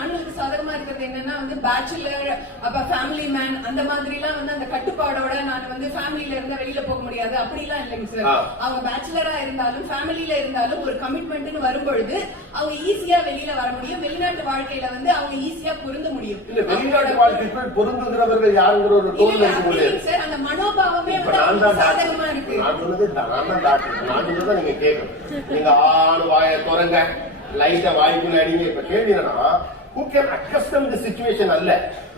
ஆண்களுக்கு சாதகமா இருக்கிறது என்னன்னா வந்து பேச்சுலர், அப்ப ஃபேமிலி மேன், அந்த மாதிரி எல்லாம் வந்து அந்த கட்டுப்பாடோட நான் வந்து ஃபேமிலில இருந்தா வெளியில போக முடியாது அப்படிலாம் இல்லைங்க சார். அவங்க பேச்சுலரா இருந்தாலும் ஃபேமிலில இருந்தாலும் ஒரு கமிட்மெண்ட்னு வரும்பொழுது அவங்க ஈஸியா வெளியில வர முடியும். வெளிநாட்டு வாழ்க்கையில வந்து அவங்க ஈஸியா பொருந்த முடியும். வெளிநாட்டு வாழ்க்கைக்கு பொருந்துகிறவர்கள் யாருங்கிற ஒரு தோல் சார், அந்த மனோபாவமே வந்து சாதகமா இருக்கு. நான் சொன்னது நான் சொன்னதை நீங்க கேட்கணும். நீங்க ஆணு வாய தொடங்க லைட்டா வாய்ப்புன்னு அடிங்க. இப்ப கேள்வி என்னன்னா, who can accustom the situation அல்ல,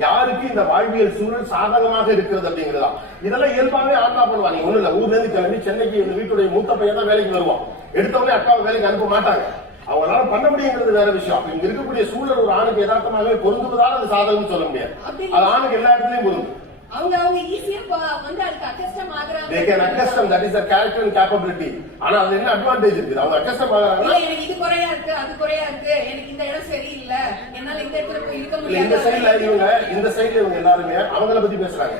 யாருக்கு இந்த வாழ்வியல் சூழல் சாதகமாக இருக்கிறது அப்படிங்கிறதா. இதெல்லாம் இயல்பாவே ஆட்லா பண்ணுவாங்க. ஒண்ணு இல்ல, ஊர்ல இருந்து கிளம்பி சென்னைக்கு இந்த வீட்டுடைய மூத்த பையன் தான் வேலைக்கு வருவான். எடுத்தவொடனே அக்காவை வேலைக்கு அனுப்ப மாட்டாங்க. அவங்களால பண்ண முடியுங்கிறது வேற விஷயம். இங்க இருக்கக்கூடிய சூழல் ஒரு ஆணுக்கு யதார்த்தமாகவே பொருந்துவதால் அது சாதகம் சொல்ல முடியாது. அது ஆணுக்கு எல்லா இடத்துலயும் பொருந்தும். அவங்க ஈஸியா வந்து அதுக்கு அக்கஸ்டம் ஆகுறாங்க. they can accustom, that is their character and capability. ஆனா அது என்ன அட்வான்டேஜ் இருக்கு? அவங்க அக்கஸ்டம் ஆகுறாங்க. எனக்கு இது குறையா இருக்கு, அது குறையா இருக்கு, எனக்கு இந்த இடம் சரியில்லை, என்னால இந்த இடத்துல போய் இருக்க முடியாது. இந்த சைடுல இவங்க எல்லாருமே அவங்கள பத்தி பேசுறாங்க.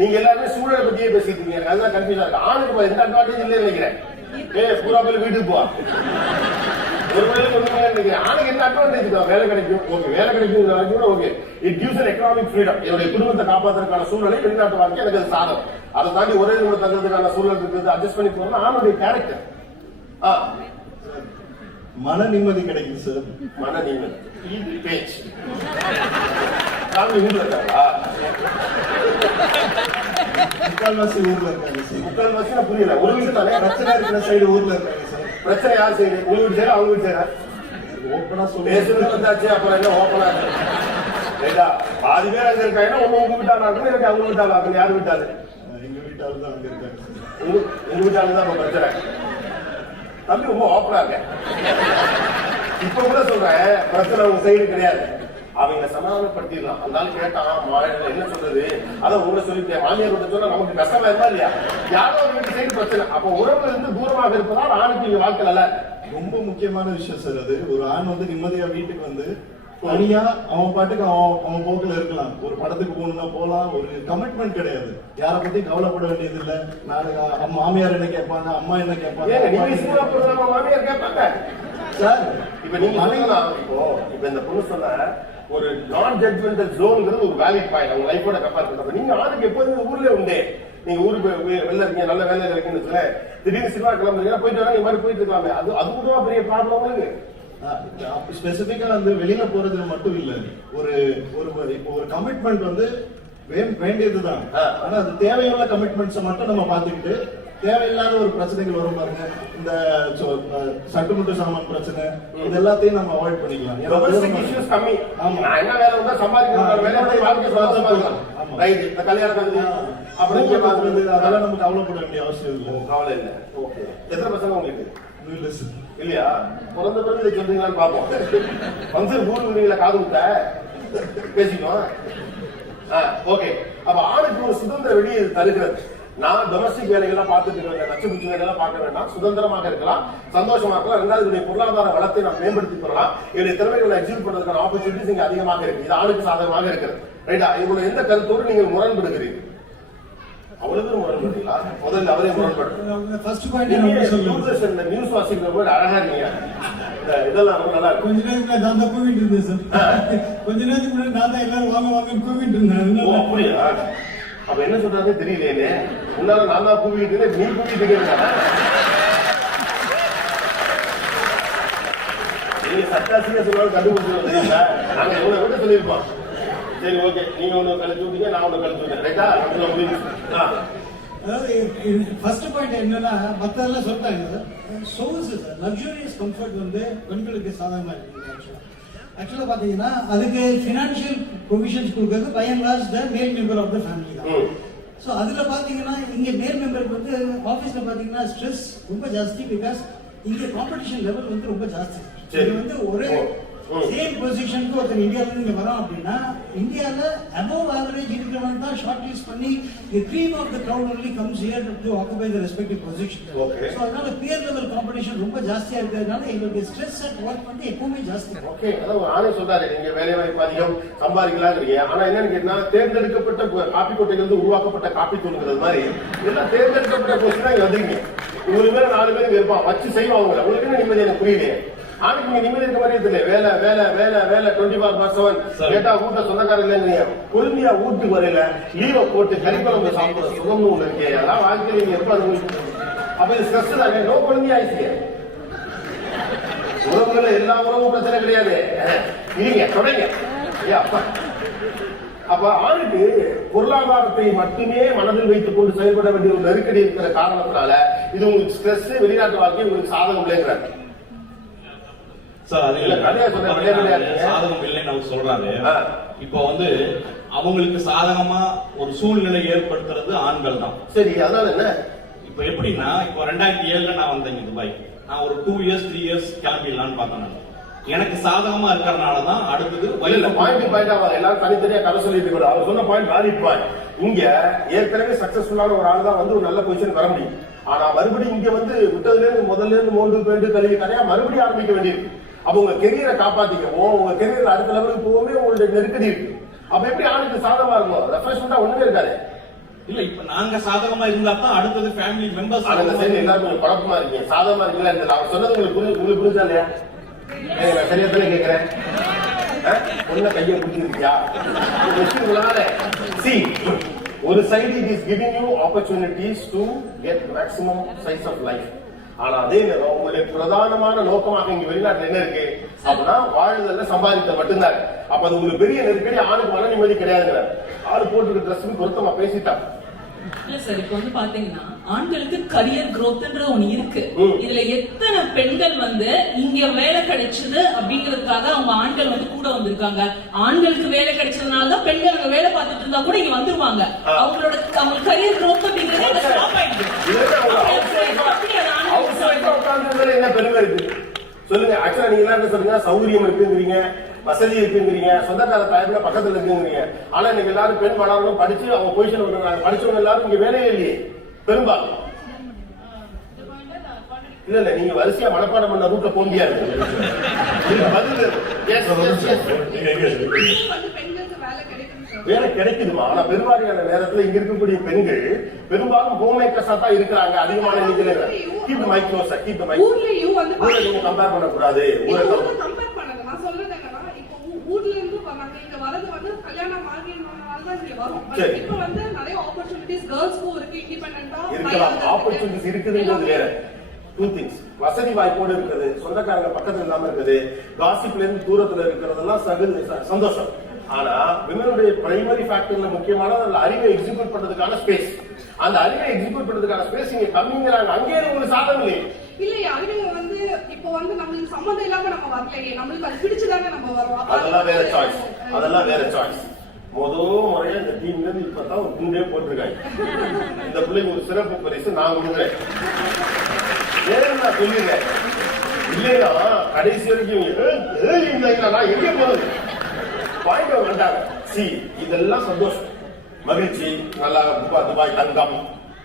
நீங்க எல்லாருமே சூழலை பத்தியே பேசிட்டு இருக்கீங்க. அதுதான் கன்ஃபியூஸா இருக்கு. ஆணுக்கு எந்த அட்வான்டேஜ் இல்லைன்னு நினைக்கிறேன். பூரா பேர் வீட்டுக்கு போவா, ஒரு வேலைக்கு ஒண்ணுமே நினைக்கிறேன். ஆணுக்கு என்ன அட்வான்டேஜ்? வேலை கிடைக்கும், ஓகே, வேலை கிடைக்கும், okay, it gives an economic freedom. என்னுடைய குடும்பத்தை காப்பாற்றுறதுக்கான சூழ்நிலை வெளிநாட்டு வாழ்க்கை எனக்கு அது சாதம். அதை தாண்டி ஒரே நிமிடம் தங்குறதுக்கான சூழல் இருக்குது, அட்ஜஸ்ட் பண்ணி போறோம்னா ஆணுடைய கேரக்டர். மன நிம்மதி கிடைக்கும் சார். மன நிம்மதி பேச்சு வீட்டுல இருக்காங்களா? முக்கால்வாசி ஊர்ல இருக்காங்க சார். முக்கால்வாசி புரியல. ஒரு வீட்டு தானே பிரச்சனை இருக்கிற சைடு ஊர்ல இருக்காங்க சார். பிரச்சனை யார் சைடு? உங்க வீட்டு சைடு, அவங்க வீட்டு சைடா? ஓப்பனா பேசுறது வந்தாச்சு, அப்புறம் என்ன ஓப்பனா இருக்கு? பாதி பேர் அங்க இருக்காங்கன்னா உங்க வீட்டாளா இருக்கணும், எனக்கு அவங்க வீட்டாளா இருக்கணும். யாரு வீட்டாளு? எங்க வீட்டாளு தான் அங்க இருக்காங்க. உங்க வீட்டாளு தான் பிரச்சனை. தம்பி ரொம்ப ஓப்பனா இருக்க. இப்ப கூட சொல்றேன், பிரச்சனை உங்க சைடு கிடையாது. அவங்க சமாதானப்படுத்திடலாம். அந்த ஆள் கேட்டான் என்ன சொல்றது, அதான் உங்களை சொல்லிட்டேன். மாமியார் கிட்ட சொன்னா நமக்கு கஷ்டமா இருந்தா இல்லையா? யாரோ ஒரு வீட்டு சைடு பிரச்சனை. அப்ப உறவுல இருந்து தூரமாக இருப்பதால் ஆணுக்கு இங்க வாழ்க்கை நல்ல ரொம்ப முக்கியமான விஷயம் சார். அது ஒரு ஆண் வந்து நிம்மதியா வீட்டுக்கு வந்து தனியா அவன் பாட்டுக்கு அவன் போக்குல இருக்கலாம். ஒரு படத்துக்கு போகணும்னா போலாம். ஒரு கமிட்மெண்ட் கிடையாது. யார பத்தி கவலைப்பட வேண்டியது இல்ல. நாளைக்கு மாமியார் என்ன கேட்பாங்க, அம்மா என்ன கேட்பாங்க, மாமியார் கேட்பாங்க சார். இப்ப நீங்க இப்ப இந்த பொண்ணு சொன்ன ஒரு நான் ஜட்மெண்டல் ஜோன்ங்கிறது ஒரு வேலிட் பாயிண்ட் அவங்க லைஃபோட கம்பேர் பண்றப்ப நீங்க ஆளுக்கு எப்போதுமே ஊர்ல உண்டே. நீங்க ஊருக்கு வெளில இருக்கீங்க, நல்ல வேலையில இருக்குன்னு சொல்ல திடீர்னு சினிமா கிளம்புறீங்கன்னா போயிட்டு வரா, நீங்க மாதிரி போயிட்டு இருக்கலாமே. அது கூட பெரிய ப்ராப்ளம் உங்களுக்கு. ஸ்பெசிபிக்கா வந்து வெளியில போறதுல மட்டும் இல்ல, ஒரு இப்போ ஒரு கமிட்மெண்ட் வந்து வேண்டியதுதான். ஆனா அது தேவையுள்ள கமிட்மெண்ட்ஸை மட்டும் நம்ம பாத்துக்கிட்டு தேவையில்லாத ஒரு பிரச்சனைகள் வரும் பாருங்க, இந்த சட்டுமுட்டு சாமான் பிரச்சனை, இது எல்லாத்தையும் நம்ம அவாய்ட் பண்ணிக்கலாம். கம்மி. நான் என்ன வேலை வந்தா சம்பாதிக்கிறேன், அதெல்லாம் நமக்கு கவலைப்பட வேண்டிய அவசியம் இல்லை. கவலை இல்லை. ஓகே, எத்தனை பசங்க உங்களுக்கு இல்லையா? பிறந்த பிறகு இதை சொல்றீங்களான்னு பாப்போம். ஃபங்க்ஷன் கூடுவீங்களா, காது விட்ட பேசிக்கோம். ஓகே, அப்ப ஆணுக்கு ஒரு சுதந்திர வெளியே தருகிறது. நான் டொமஸ்டிக் வேலைகள்லாம் பார்த்துட்டு இருக்கேன், நச்சுக்குச்சி வேலையெல்லாம் பார்க்க வேண்டாம், சுதந்திரமாக இருக்கலாம், சந்தோஷமா இருக்கலாம். ரெண்டாவது பொருளாதார வளத்தை நான் மேம்படுத்திக் கொள்ளலாம், என்னுடைய திறமைகளை எக்ஸிக்யூட் பண்றதுக்கான ஆப்பர்ச்சுனிட்டிஸ் இங்க அதிகமாக இருக்கு. இது ஆணுக்கு சாதகமாக இருக்கிறது. ரைட்டா? இவங்க எந்த கருத்தோடு நீங்கள் முரண்படுகிறீர்கள்? அவ்வளவு முரண்படுறீங்களா? முதல்ல அவரே முரண்படுறேன். ஃபர்ஸ்ட் பாயிண்ட் சொல்லுங்க. நியூஸ் வாசிக்கிற போது அழகா இருக்கீங்க. இதெல்லாம் நல்லா இருக்கும். கொஞ்ச நேரத்துக்கு நான் தான் கூவிட்டு இருந்தேன் சார். கொஞ்ச நேரத்துக்கு முன்னாடி நான் தான் எல்லாரும் வாங்க வாங்க கூவிட்டு இருந்தேன். அப்படியா? அப்ப என்ன சொல்றாங்க தெரியலையே. முன்னால நான் தான் கூவிட்டு இருந்தேன், நீ கூவிட்டு இருக்கீங்க. நீங்க சட்டாசியா சொல்லுவாங்க கண்டுபிடிச்சு நாங்க எவ்வளவு விட சொல்லியிருப்போம். சரி, ஓகே, நீங்க ஒண்ணு கழிச்சு விட்டீங்க, நான் ஒண்ணு கழிச்சு விட்டேன். ரைட்டா? அதுல முடிஞ்சு. அதாவது ஃபர்ஸ்ட் பாயிண்ட் என்னன்னா, மற்றதெல்லாம் சொல்லிட்டாங்க. சோர்ஸ் லக்ஸூரியஸ் கம்ஃபர்ட் வந்து பெண்களுக்கு சாதகமா இருக்கு. ஆக்சுவலா பாத்தீங்கன்னா அதுக்கு பினான்சியல் ப்ரொவிஷன்ஸ் கொடுக்கறது பை அண்ட் லார்ஜ் த மேல் மெம்பர் ஆஃப் த ஃபேமிலி தான். ஸோ அதுல பாத்தீங்கன்னா இங்க மேல் மெம்பருக்கு வந்து ஆபீஸ்ல பாத்தீங்கன்னா ஸ்ட்ரெஸ் ரொம்ப ஜாஸ்தி. பிகாஸ் இங்க காம்படிஷன் லெவல் வந்து ரொம்ப ஜாஸ்தி. இது வந்து ஒரே சேம் பொசிஷனுக்கு ஒருத்தர் இந்தியாவில இருந்து வரோம் அப்படின்னா இந்தியால அபோவ் ஆவரேஜ் இருக்கிறவன் தான் ஷார்ட் லிஸ்ட் பண்ணி the cream of the crowd only comes here to occupy the respective position. So அதனால பியர் லெவல் காம்படிஷன் ரொம்ப ஜாஸ்தியா இருக்கிறதுனால எங்களுக்கு ஸ்ட்ரெஸ் அட் ஒர்க் வந்து எப்பவுமே ஜாஸ்தி. ஓகே, அதான் ஆனே சொல்றாரு, நீங்க வேலை வாய்ப்பு அதிகம் சம்பாதிக்கலாங்கிறீங்க. ஆனா என்னன்னு கேட்டா தேர்ந்தெடுக்கப்பட்ட காப்பி கொட்டைகள் வந்து உருவாக்கப்பட்ட காப்பி தூளுங்கிறது மாதிரி எல்லாம் தேர்ந்தெடுக்கப்பட்ட பொசிஷன் இங்க வந்துருங்க. உங்களுக்கு மேல 4 பேர் இருப்பான், வச்சு செய்வாங்க. உங்களுக்கு என்ன நிம்மதி? எனக்கு புரியலையே. ஆணுக்கு நீங்க நிம்மதி இருக்க மாதிரி தெரியல. வேலை வேலை வேலை வேலை 24/7 கேட்டா வீட்டை சொந்தக்காரர் இல்லைங்க. பொறுமையா வீட்டுக்கு வரையில லீவை போட்டு கறிக்குழம்பு சாப்பிடுற சுகம்னு ஒண்ணு இருக்கே, அதான் வாழ்க்கையில நீங்க எப்ப அனுபவிச்சு. அப்ப இது ஸ்ட்ரெஸ் தானே, நோ பொறுமையா ஆயிடுச்சு. உறவுகளை எல்லா உறவும் பிரச்சனை கிடையாது. இல்லைங்க தொடங்க. அப்ப ஆணுக்கு பொருளாதாரத்தை மட்டுமே மனதில் வைத்துக் கொண்டு செயல்பட வேண்டிய ஒரு நெருக்கடி இருக்கிற காரணத்தினால இது உங்களுக்கு ஸ்ட்ரெஸ், வெளிநாட்டு வாழ்க்கை உங்களுக்கு சாதகம் இல்லைங்கிறார். சார் அது சாதகம் இல்லைன்னு அவர் சொல்றாரு. இப்போ வந்து அவங்களுக்கு சாதகமா ஒரு சூழ்நிலை ஏற்படுத்துறது ஆண்கள் தான். சரி, அதனால என்ன? இப்ப எப்படின்னா, இப்போ 2007 நான் வந்தேங்க துபாய். நான் ஒரு 2 இயர்ஸ் 3 இயர்ஸ் கிளம்பிடலான்னு பார்த்தேன். எனக்கு சாதகமா இருக்கிறதுனாலதான் அடுத்தது பாயிண்ட் எல்லாரும் தனித்தனியா கதை சொல்லிட்டு கூட அவர் சொன்ன பாயிண்ட் வேலிட் பாயிண்ட். இங்க ஏற்கனவே சக்சஸ்ஃபுல்லான ஒரு ஆள் தான் வந்து ஒரு நல்ல பொசிஷன் வர முடியும். ஆனா மறுபடியும் இங்க வந்து விட்டதுல இருந்து முதல்ல இருந்து மோண்டு பேண்டு கழுவி கதையா மறுபடியும் ஆரம்பிக்க வேண்டியிருக்கு. அப்ப உங்க கெரியரை காப்பாத்திக்கவோ, உங்க கெரியர் அடுத்த லெவலுக்கு போகவே உங்களுடைய நெருக்கடி இருக்கு. அப்ப எப்படி ஆளுக்கு சாதகமா இருக்கும்? ரெஃப்ரெஷ்மெண்டா ஒண்ணுமே இருக்காது. இல்ல, இப்ப நாங்க சாதகமா இருந்தா தான் அடுத்தது ஃபேமிலி மெம்பர்ஸ் எல்லாரும் குழப்பமா இருக்கீங்க. சாதகமா இருக்கீங்களா? அவர் சொன்னது உங்களுக்கு புரிஞ்சா இல்லையா? சரியா தானே கேட்கிறேன். ஒன்ன கையை பிடிச்சிருக்கியா? ஒரு side it is giving you opportunities to get maximum size of life. ஆனா அதே நேரம் உங்களுடைய பிரதானமான நோக்கமாக இங்க வெளிநாட்டுல என்ன இருக்கு அப்படின்னா வாழ்தல்ல சம்பாதித்த மட்டும்தான். அப்ப அது உங்களுக்கு பெரிய நெருக்கடி, ஆணுக்கு மன நிம்மதி கிடையாதுங்கிற ஆளு போட்டுருக்க ட்ரெஸ் பொருத்தமா பேசிட்டான். இல்ல சார், இப்ப வந்து பாத்தீங்கன்னா ஆண்களுக்கு கரியர் growthன்ற ஒண்ணு இருக்கு. இதுல எத்தனை பெண்கள் வந்து இங்க வேலை கிடைச்சது அப்படிங்கறதுக்காக அவங்க ஆண்கள் வந்து கூட வந்திருக்காங்க. ஆண்களுக்கு வேலை கிடைச்சதுனாலதான் பெண்கள் அங்க வேலை பார்த்துட்டு இருந்தா கூட இங்க வந்துருவாங்க. அவங்க கரியர் growth அப்படிங்கறது ஸ்டாப் ஆயிடுது. என்ன பெருமை இருக்கு சொல்லுங்க. ஆக்சுவலா நீங்க என்ன சொல்றீங்க? சௌகரியம் இருக்குங்கிறீங்க, வசதி இருக்குங்கிறீங்க, சொந்தக்கார தாயத்துல பக்கத்துல இருக்குங்கிறீங்க. ஆனா இன்னைக்கு எல்லாரும் பெண் வளரணும், படிச்சு அவங்க பொசிஷன் வந்துருக்காங்க. படிச்சவங்க எல்லாரும் இங்க வேலையே இல்லையே பெரும்பாலும். இல்ல நீங்க வரிசையா மனப்பாடம் பண்ண ரூட்ல போக முடியாது. பதில் வந்து பெண்களுக்கு வேலை கிடைக்கும் சார். வேலை கிடைக்குதுமா. ஆனா பெருவாரியான நேரத்துல இங்க இருக்கக்கூடிய பெண்கள் பெரும்பாலும் ஹோம் மேக்கர்ஸா தான் இருக்கிறாங்க அதிகமான எண்ணிக்கையில. Keep the mic close, keep the mic. ஊர்லயும் வந்து ஊரை நீங்க கம்பேர் பண்ண கூடாது. ஊரை கம்பேர் பண்ணல. நான் சொல்றது என்னன்னா, இப்போ ஊர்ல இருந்து வராங்க, இங்க வரது வந்து கல்யாணம் ஆகினால தான் இங்க வரும். இப்போ வந்து நிறைய ஆப்பர்ச்சுனிட்டிஸ் கேர்ள்ஸ்க்கும் இருக்கு, இண்டிபெண்டன்ட்டா இருக்கலாம். ஆப்பர்ச்சுனிட்டிஸ் இருக்குதுங்கிறது வேற. Two things. வசதி வாய்ப்போடு இருக்குது, சொந்தக்காரங்க பக்கத்துல இல்லாம இருக்குது, காசிப்ல இருந்து தூரத்துல இருக்கிறதெல்லாம் சந்தோஷம். ஆனா விமனுடைய பிரைமரி ஃபேக்டர்ல முக்கியமான அறிவை எக்ஸிக்யூட் பண்றதுக்கான ஸ்பேஸ். அந்த அறிவை எக்ஸிக்யூட் பண்றதுக்கான ஸ்பேஸ் இங்க கம்மிங்கிறாங்க. அங்கேயே உங்களுக்கு சாதம் இல்லையே. இல்லையா? அவங்க வந்து இப்போ வந்து நம்மளுக்கு சம்மந்தம் இல்லாம நம்ம வரலையே, நம்மளுக்கு அது பிடிச்சதானே நம்ம வரோம். அதெல்லாம் வேற சாய்ஸ். அதெல்லாம் வேற சாய்ஸ். முதல் முறையா இந்த டீம்ல இருந்து இப்பதான் ஒரு குண்டே போட்டிருக்காங்க. இந்த பிள்ளைக்கு ஒரு சிறப்பு பரிசு நான் கொடுக்குறேன். ஏன் நான் சொல்லிடுறேன் இல்லையா? கடைசி வரைக்கும் நான் எங்க போறது பாயிண்ட் வந்தாங்க. சி, இதெல்லாம் சந்தோஷம், மகிழ்ச்சி, நல்லா துபாய் தங்கம்,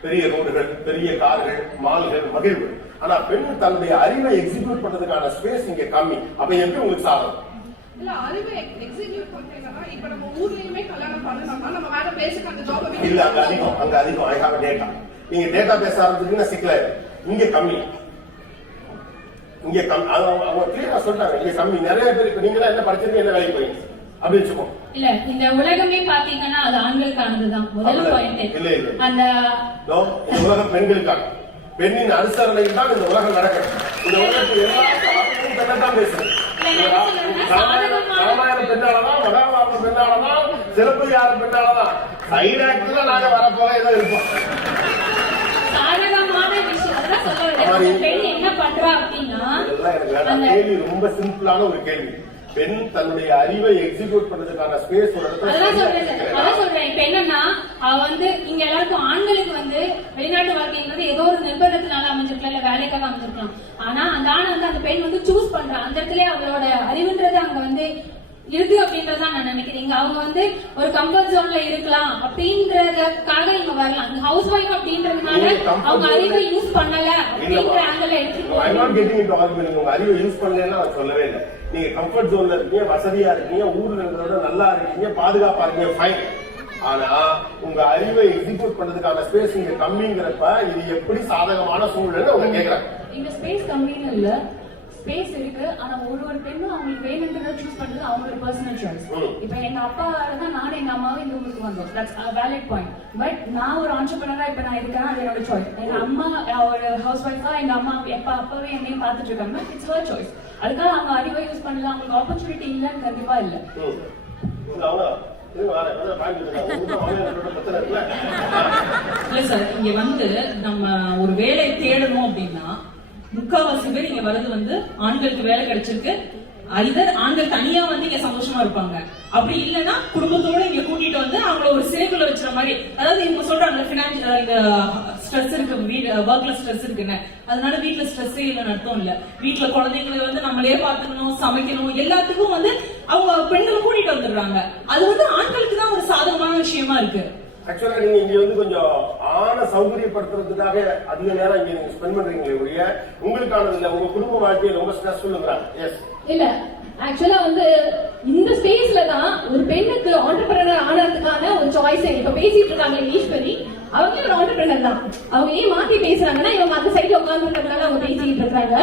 பெரிய ரோடுகள், பெரிய கார்கள், மால்கள், மகிழ்வு. ஆனா பெண் தன்னுடைய அறிவை எக்ஸிக்யூட் பண்றதுக்கான ஸ்பேஸ் இங்க கம்மி. அப்ப எப்படி உங்களுக்கு சாதம்? இல்ல, அறிவை எக்ஸிக்யூட் பண்றீங்கன்னா இப்ப நம்ம ஊர்லயுமே கல்யாணம் பண்ணணும்னா நம்ம வேற பேசிக்க அந்த ஜாப் இல்ல, அங்க அதிகம். I have data. நீங்க டேட்டா பேச ஆரம்பிச்சீங்கன்னா சிக்கலாயிரும். இங்க கம்மி. இங்க அவங்க கிளியரா சொல்றாங்க, இங்க கம்மி. நிறைய பேர் இப்ப நீங்க என்ன படிச்சிருக்கீங்க, என்ன வேலைக்கு போறீங்க அப்படி வச்சுக்கோ. இல்ல, இந்த உலகமே பாத்தீங்கன்னா அது ஆண்களுக்கானதுதான். முதல் பாயிண்ட் அந்த உலகம் பெண்களுக்கான. பெண்ணின் அனுசரணையில் தான் இந்த உலகம் நடக்கும். இந்த உலகத்தில் எல்லா தான் பேசுறேன். ராமாயண பெண்ணாலதான், மகாபாரத பெண்ணாலதான், சிலப்பதிகார பெண்ணாலதான். சைடு ஆக்டர்ல நாங்க வரப்போக ஏதோ இருப்போம். பெண் என்ன பண்றா அப்படின்னா, கேள்வி ரொம்ப சிம்பிளான ஒரு கேள்வி. பெண் தன்னுடைய அறிவை எக்ஸிக்யூட் பண்றதுக்கான ஸ்பேஸ் ஒரு இடத்துல. அதான் சொல்றேன். இப்ப என்னன்னா, அவ வந்து இங்க எல்லாருக்கும் ஆண்களுக்கு வந்து வெளிநாட்டு வாழ்க்கைங்கிறது ஏதோ ஒரு நிர்பந்தத்தினால அமைஞ்சிருக்கலாம், இல்ல வேலைக்காக அமைஞ்சிருக்கலாம். ஆனா அந்த ஆணை வந்து அந்த பெண் வந்து சூஸ் பண்றா. அந்த இடத்துல அவளோட அறிவுன்றது அங்க வந்து இருக்கு அப்படின்றதான் நான் நினைக்கிறேன். அவங்க வந்து ஒரு கம்ஃபர்ட் ஜோன்ல இருக்கலாம் அப்படின்றதுக்காக இங்க வரலாம். ஹவுஸ் ஒய்ஃப் அப்படின்றதுனால அவங்க அறிவை யூஸ் பண்ணல அப்படின்ற ஆங்கிள் எடுத்து உங்க அறிவை யூஸ் பண்ணலன்னு நான் சொல்லவே இல்லை. நீங்க கம்ஃபர்ட் ஜோன்ல இருக்கீங்க, வசதியா இருக்கீங்க, ஊர்ல இருக்கிறத நல்லா இருக்கீங்க, பாதுகாப்பா இருக்கீங்க, ஃபைன். ஆனா உங்க அறிவை எக்ஸிக்யூட் பண்றதுக்கான ஸ்பேஸ் இங்க கம்மிங்கிறப்ப இது எப்படி சாதகமான சூழ்நிலை உங்க கேக்குறாங்க. இங்க ஸ்பேஸ் கம்மின்னு இல்ல, ஸ்பேஸ் இருக்கு. ஆனா ஒரு பெண்ணும் அவங்களுக்கு வேணுன்றத சூஸ் பண்றது அவங்களோட பர்சனல் சாய்ஸ். இப்ப எங்க அப்பாவால தான் நானும் எங்க அம்மாவும் இந்த ஊருக்கு வந்தோம். That's a valid point. But நான் ஒரு ஆண்டர்பிரனரா இப்ப நான் இருக்கேன், அது என்னோட சாய்ஸ். எங்க அம்மா ஒரு ஹவுஸ் ஒய்ஃபா எங்க அம்மா அப்பாவே என்னையும் பார்த்துட்டு இருக்காங்க. It's her choice. அதுக்காக அவங்க அறிவை யூஸ் பண்ணலாம், அவங்களுக்கு ஆப்பர்ச்சுனிட்டி இல்லன்னு கண்டிப்பா இல்ல. இல்ல சார், இங்க வந்து நம்ம ஒரு வேலை தேடணும் அப்படின்னா முக்காவாசி பேர் இங்க வர்றது வந்து ஆண்களுக்கு வேலை கிடைச்சிருக்கு. ஐதர் ஆண்கள் தனியா வந்து இங்க சந்தோஷமா இருப்பாங்க, அப்படி இல்லைன்னா குடும்பத்தோட இங்க கூட்டிட்டு வந்து அவங்கள ஒரு சேஃப்ல வச்சுற மாதிரி. அதாவது இவங்க சொல்றாங்க பினான்சியல் இந்த ஸ்ட்ரெஸ் இருக்கு, ஒர்க்ல ஸ்ட்ரெஸ் இருக்குன்னு, அதனால வீட்டுல ஸ்ட்ரெஸ்ஸே இல்லைன்னு அர்த்தம் இல்ல. வீட்டுல குழந்தைங்களை வந்து நம்மளே பாத்துக்கணும், சமைக்கணும், எல்லாத்துக்கும் வந்து அவங்க பெண்களை கூட்டிட்டு வந்துடுறாங்க. அது வந்து ஆண்களுக்கு தான் ஒரு சாதகமான விஷயமா இருக்கு. ஆக்சுவலா நீங்க இங்க வந்து கொஞ்சம் ஆன சௌகரியப்படுத்துறதுக்காக அதிக நேரம் இங்க நீங்க ஸ்பெண்ட் பண்றீங்களே ஒழிய உங்களுக்கானது இல்ல. உங்க குடும்ப வாழ்க்கையை ரொம்ப ஸ்ட்ரெஸ்ஃபுல்லுங்கிறாங்க. எஸ் இல்ல, ஆக்சுவலா வந்து இந்த ஸ்பேஸ்ல தான் ஒரு பெண்ணுக்கு ஆண்டர்பிரனர் ஆனதுக்கான ஒரு சாய்ஸ். இப்ப பேசிட்டு இருக்காங்க ஈஸ்வரி, அவங்க ஒரு ஆண்டர்பிரனர் தான். அவங்க ஏன் மாத்தி பேசுறாங்கன்னா இவங்க அந்த சைட்ல உட்கார்ந்துன்றதுனால அவங்க பேசிட்டு இருக்காங்க.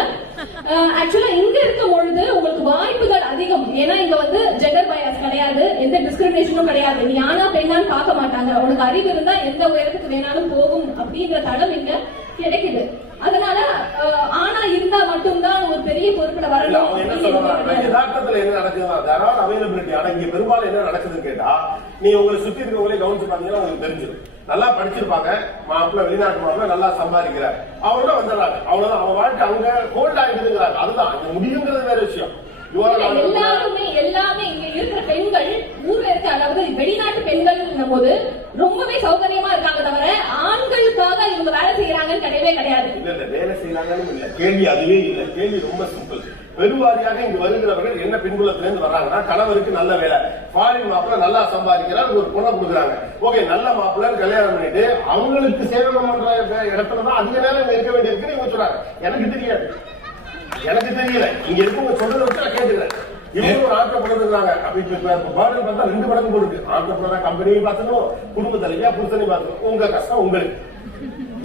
ஆக்சுவலா இங்க இருக்கும் பொழுது உங்களுக்கு வாய்ப்புகள் அதிகம். ஏன்னா இங்க வந்து ஜெண்டர் பயாஸ் கிடையாது, எந்த டிஸ்கிரிமினேஷனும் கிடையாது. நீ ஆனா பெண்ணான்னு பார்க்க மாட்டாங்க. உனக்கு அறிவு இருந்தா எந்த உயரத்துக்கு வேணாலும் போகும் அப்படின்ற தடம் இங்க கிடைக்குது. அதனால ஆனா இருந்தா மட்டும்தான் ஒரு பெரிய பொறுப்புல வரணும். யதார்த்தத்துல என்ன நடக்குதுன்னா அவைலபிலிட்டி. ஆனா இங்க பெரும்பாலும் என்ன நடக்குதுன்னு கேட்டா, நீ உங்களை சுத்தி இருக்கவங்களே கவனிச்சு பாத்தீங்கன்னா உங்களுக்கு தெரிஞ்சிடும். நல்லா படிச்சிருப்பாங்க, மாப்பிள்ள வெளிநாட்டு மாப்பிள்ள நல்லா சம்பாதிக்கிறார், அவங்கள வந்துடுறாங்க. அவ்வளவுதான், அவங்க வாழ்க்கை அவங்க ஹோல்ட் ஆகிடுதுங்கிறாங்க. அதுதான் முடியுங்கிறது வேற விஷயம். எல்லாமே இங்க இருக்கிற பெண்கள் ஊர்ல இருக்க, அதாவது வெளிநாட்டு பெண்கள் போது ரொம்பவே சௌகரியமா இருக்காங்க. தவிர ஆண்களுக்காக இவங்க வேலை செய்யறாங்கன்னு கிடையவே கிடையாது. இல்ல வேலை செய்யறாங்கன்னு இல்ல, கேள்வி அதுவே இல்ல. கேள்வி ரொம்ப சிம்பிள். பெருவாரியாக இங்கு வருகிறவர்கள் என்ன பின்புலத்துல இருந்து வர்றாங்கன்னா, கணவருக்கு நல்ல வேலை, ஃபாரின் மாப்பிள்ள நல்லா சம்பாதிக்கிறார், ஒரு பொண்ணை கொடுக்குறாங்க. ஓகே, நல்ல மாப்பிள்ள கல்யாணம் பண்ணிட்டு அவங்களுக்கு சேவனம் பண்ற இடத்துலதான் அதிக நேரம் இருக்க வேண்டியிருக்கு. நீங்க சொல்றாங்க எனக்கு தெரியாது, எனக்கு தெரியல. இங்க இருக்கவங்க சொல்றதை வச்சு நான் கேட்டுக்கிறேன். இவங்க ஒரு ஆண்டர்பிரனர் இருக்காங்க. அப்ப இப்ப பேர்டன் பார்த்தா 2 மடங்கு போடுது. ஆண்டர்பிரனர் கம்பெனியும் பார்த்துக்கணும், குடும்ப தலைவியா புருஷனையும் பார்த்துக்கணும். உங்க கஷ்டம் உங்களுக்கு.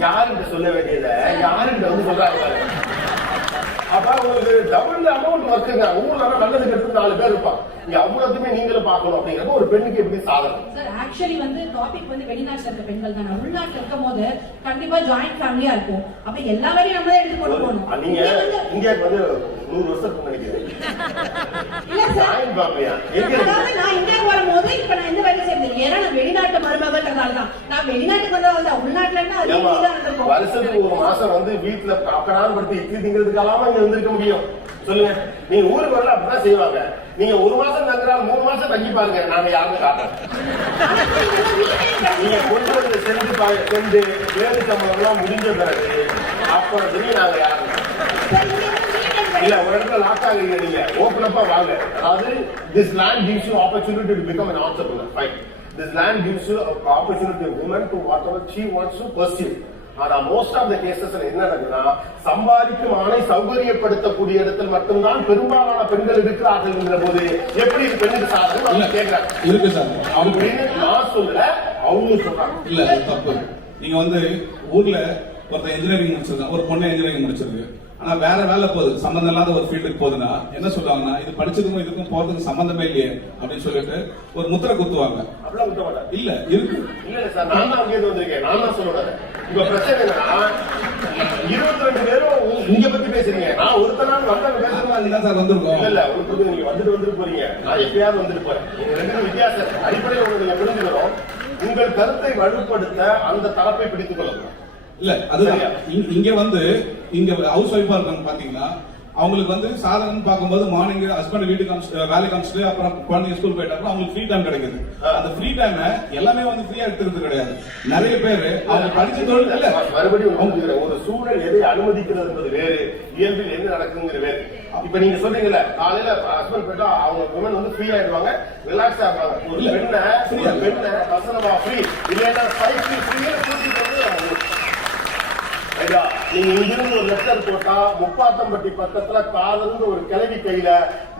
யாருக்கிட்ட சொல்ல வேண்டியதை யாருக்கிட்ட வந்து சொல்றாங்க. அப்ப உங்களுக்கு டபுள் அமௌண்ட் ஒர்க்குங்க. ஊர்ல நல்லதுக்கு எடுத்து 4 பேர் இருப்பாங்க. இங்க அவ்வளவுமே நீங்களும் பார்க்கணும் அப்படிங்கிறது ஒரு பெண்ணுக்கு எப்படி சாதனை. சார் ஆக்சுவலி வந்து டாபிக் வந்து வெளிநாட்டுல இருக்க பெண்கள் தான். உள்நாட்டுல இருக்கும் போது கண்டிப்பா ஜாயிண்ட் ஃபேமிலியா இருக்கும். அப்ப எல்லா வேலையும் நம்ம எடுத்து கொண்டு போகணும். நீங்க இங்க வந்து 100 வருஷத்துக்கு நினைக்கிறேன். இல்ல சார், ஜாயிண்ட் ஃபேமிலியா அதாவது நான் இந்தியா வரும்போது இப்ப நான் எந்த வேலை செய்யறது, ஏன்னா நான் வெளிநாட்டு மருமகன்றதால தான். நான் வெளிநாட்டுக்கு வந்தா உள்நாட்டுல இருந்தா அதே தான் இருக்கும். வருஷத்துக்கு 1 மாசம் வந்து வீட்டுல அக்கடான்னு படுத்து இட்லி திங்கிறதுக்கெல்லாம் இங்க வந்திருக்க முடியும். சொல்லுங்க, நீங்க ஊருக்கு வரல அப்படிதான் செய்வாங்க. நீங்க 1 மாசம் தங்குறாங்க, 3 மாசம் தங்கி பாருங்க. நாங்க யாருன்னு காட்டுறோம். நீங்க கொண்டு வந்து சென்று வேறு சம்பளம் எல்லாம் முடிஞ்ச பிறகு அப்புறம் சொல்லி நாங்க யாரு இல்ல ஒரு இடத்துல லாக் ஆகுறீங்க. நீங்க ஓபன் அப்பா வாங்க. அதாவது this land gives you opportunity to become an entrepreneur. Fine. This land gives you an opportunity to women to whatever she wants to pursue. ஆனா மோஸ்ட் ஆஃப் த கேசஸ் என்ன நடக்குதுன்னா, சம்பாதிக்கும் ஆணை சௌகரியப்படுத்தக்கூடிய இடத்தில் மட்டும்தான் பெரும்பாலான பெண்கள் இருக்கிறார்கள் என்கிற போது எப்படி இது பெண்ணுக்கு சாதனை கேட்கிறாங்க. இருக்கு சார், அப்படின்னு நான் சொல்லல, அவங்க சொல்றாங்க. இல்ல தப்பு. நீங்க வந்து ஊர்ல ஒருத்தர் இன்ஜினியரிங் முடிச்சிருக்காங்க, ஒரு பொண்ணு இன்ஜினியரிங் முடிச்சிருக்கு. ஆனா வேற வேலை போகுது, சம்பந்தம் இல்லாத ஒரு ஃபீல்டுக்கு போகுதுன்னா என்ன சொல்லுவாங்கன்னா, இது படிச்சதுக்கும் இதுக்கும் போறதுக்கு சம்பந்தமே இல்லையே அப்படின்னு சொல்லிட்டு ஒரு முத்திரை குத்துவாங்க. அப்படிலாம் குத்த மாட்டாங்க. இல்ல இருக்கு. இல்ல சார், நான் தான் அங்கே வந்திருக்கேன். நான் தான் சொல்லுறேன். இப்ப பிரச்சனை என்னன்னா, 22 பேரும் இங்க பத்தி பேசுறீங்க. நான் ஒருத்தனால வந்தாங்க பேசுறேன் சார் வந்திருக்கோம். இல்ல ஒரு நீங்க வந்துட்டு போறீங்க. நான் எப்பயாவது வந்துட்டு போறேன். நீங்க 2 வித்தியாசம் அடிப்படையில் ஒன்று நீங்க புரிஞ்சுக்கிறோம். உங்கள் கருத்தை வலுப்படுத்த அந்த தரப்பை பிடித்துக் கொள்ளணும். இல்ல அதுதான் இங்க வந்து இங்க ஹவுஸ் ஒய்ஃபா இருக்காங்க பாத்தீங்கன்னா, அவங்களுக்கு வந்து சாதாரண பார்க்கும்போது மார்னிங் ஹஸ்பண்ட் வீட்டுக்கு வேலைக்கு அனுப்பிச்சிட்டு அப்புறம் குழந்தைங்க ஸ்கூல் போயிட்டாங்க, அவங்களுக்கு ஃப்ரீ டைம் கிடைக்குது. அந்த ஃப்ரீ டைம் எல்லாமே வந்து ஃப்ரீயா எடுத்துக்கிறது கிடையாது. நிறைய பேர் அவங்க படிச்ச தொழில் இல்ல. மறுபடியும் ஒரு சூழல் எதை அனுமதிக்கிறது என்பது வேறு, இயல்பில் என்ன நடக்குங்கிற வேறு. இப்ப நீங்க சொல்றீங்கல்ல, காலையில ஹஸ்பண்ட் போயிட்டா அவங்க விமன் வந்து ஃப்ரீ ஆயிடுவாங்க, ரிலாக்ஸ் ஆவாங்க. ஒரு பெண்ணை வசனமா ஃப்ரீ இல்லைன்னா சைக்கிள் ஃப்ரீயா கூட்டிட்டு வந்து நீங்க இங்கிருந்து ஒரு லெட்டர் போட்டா முப்பாத்தம்பட்டி பக்கத்துல காதல்னு ஒரு கிளவி கையில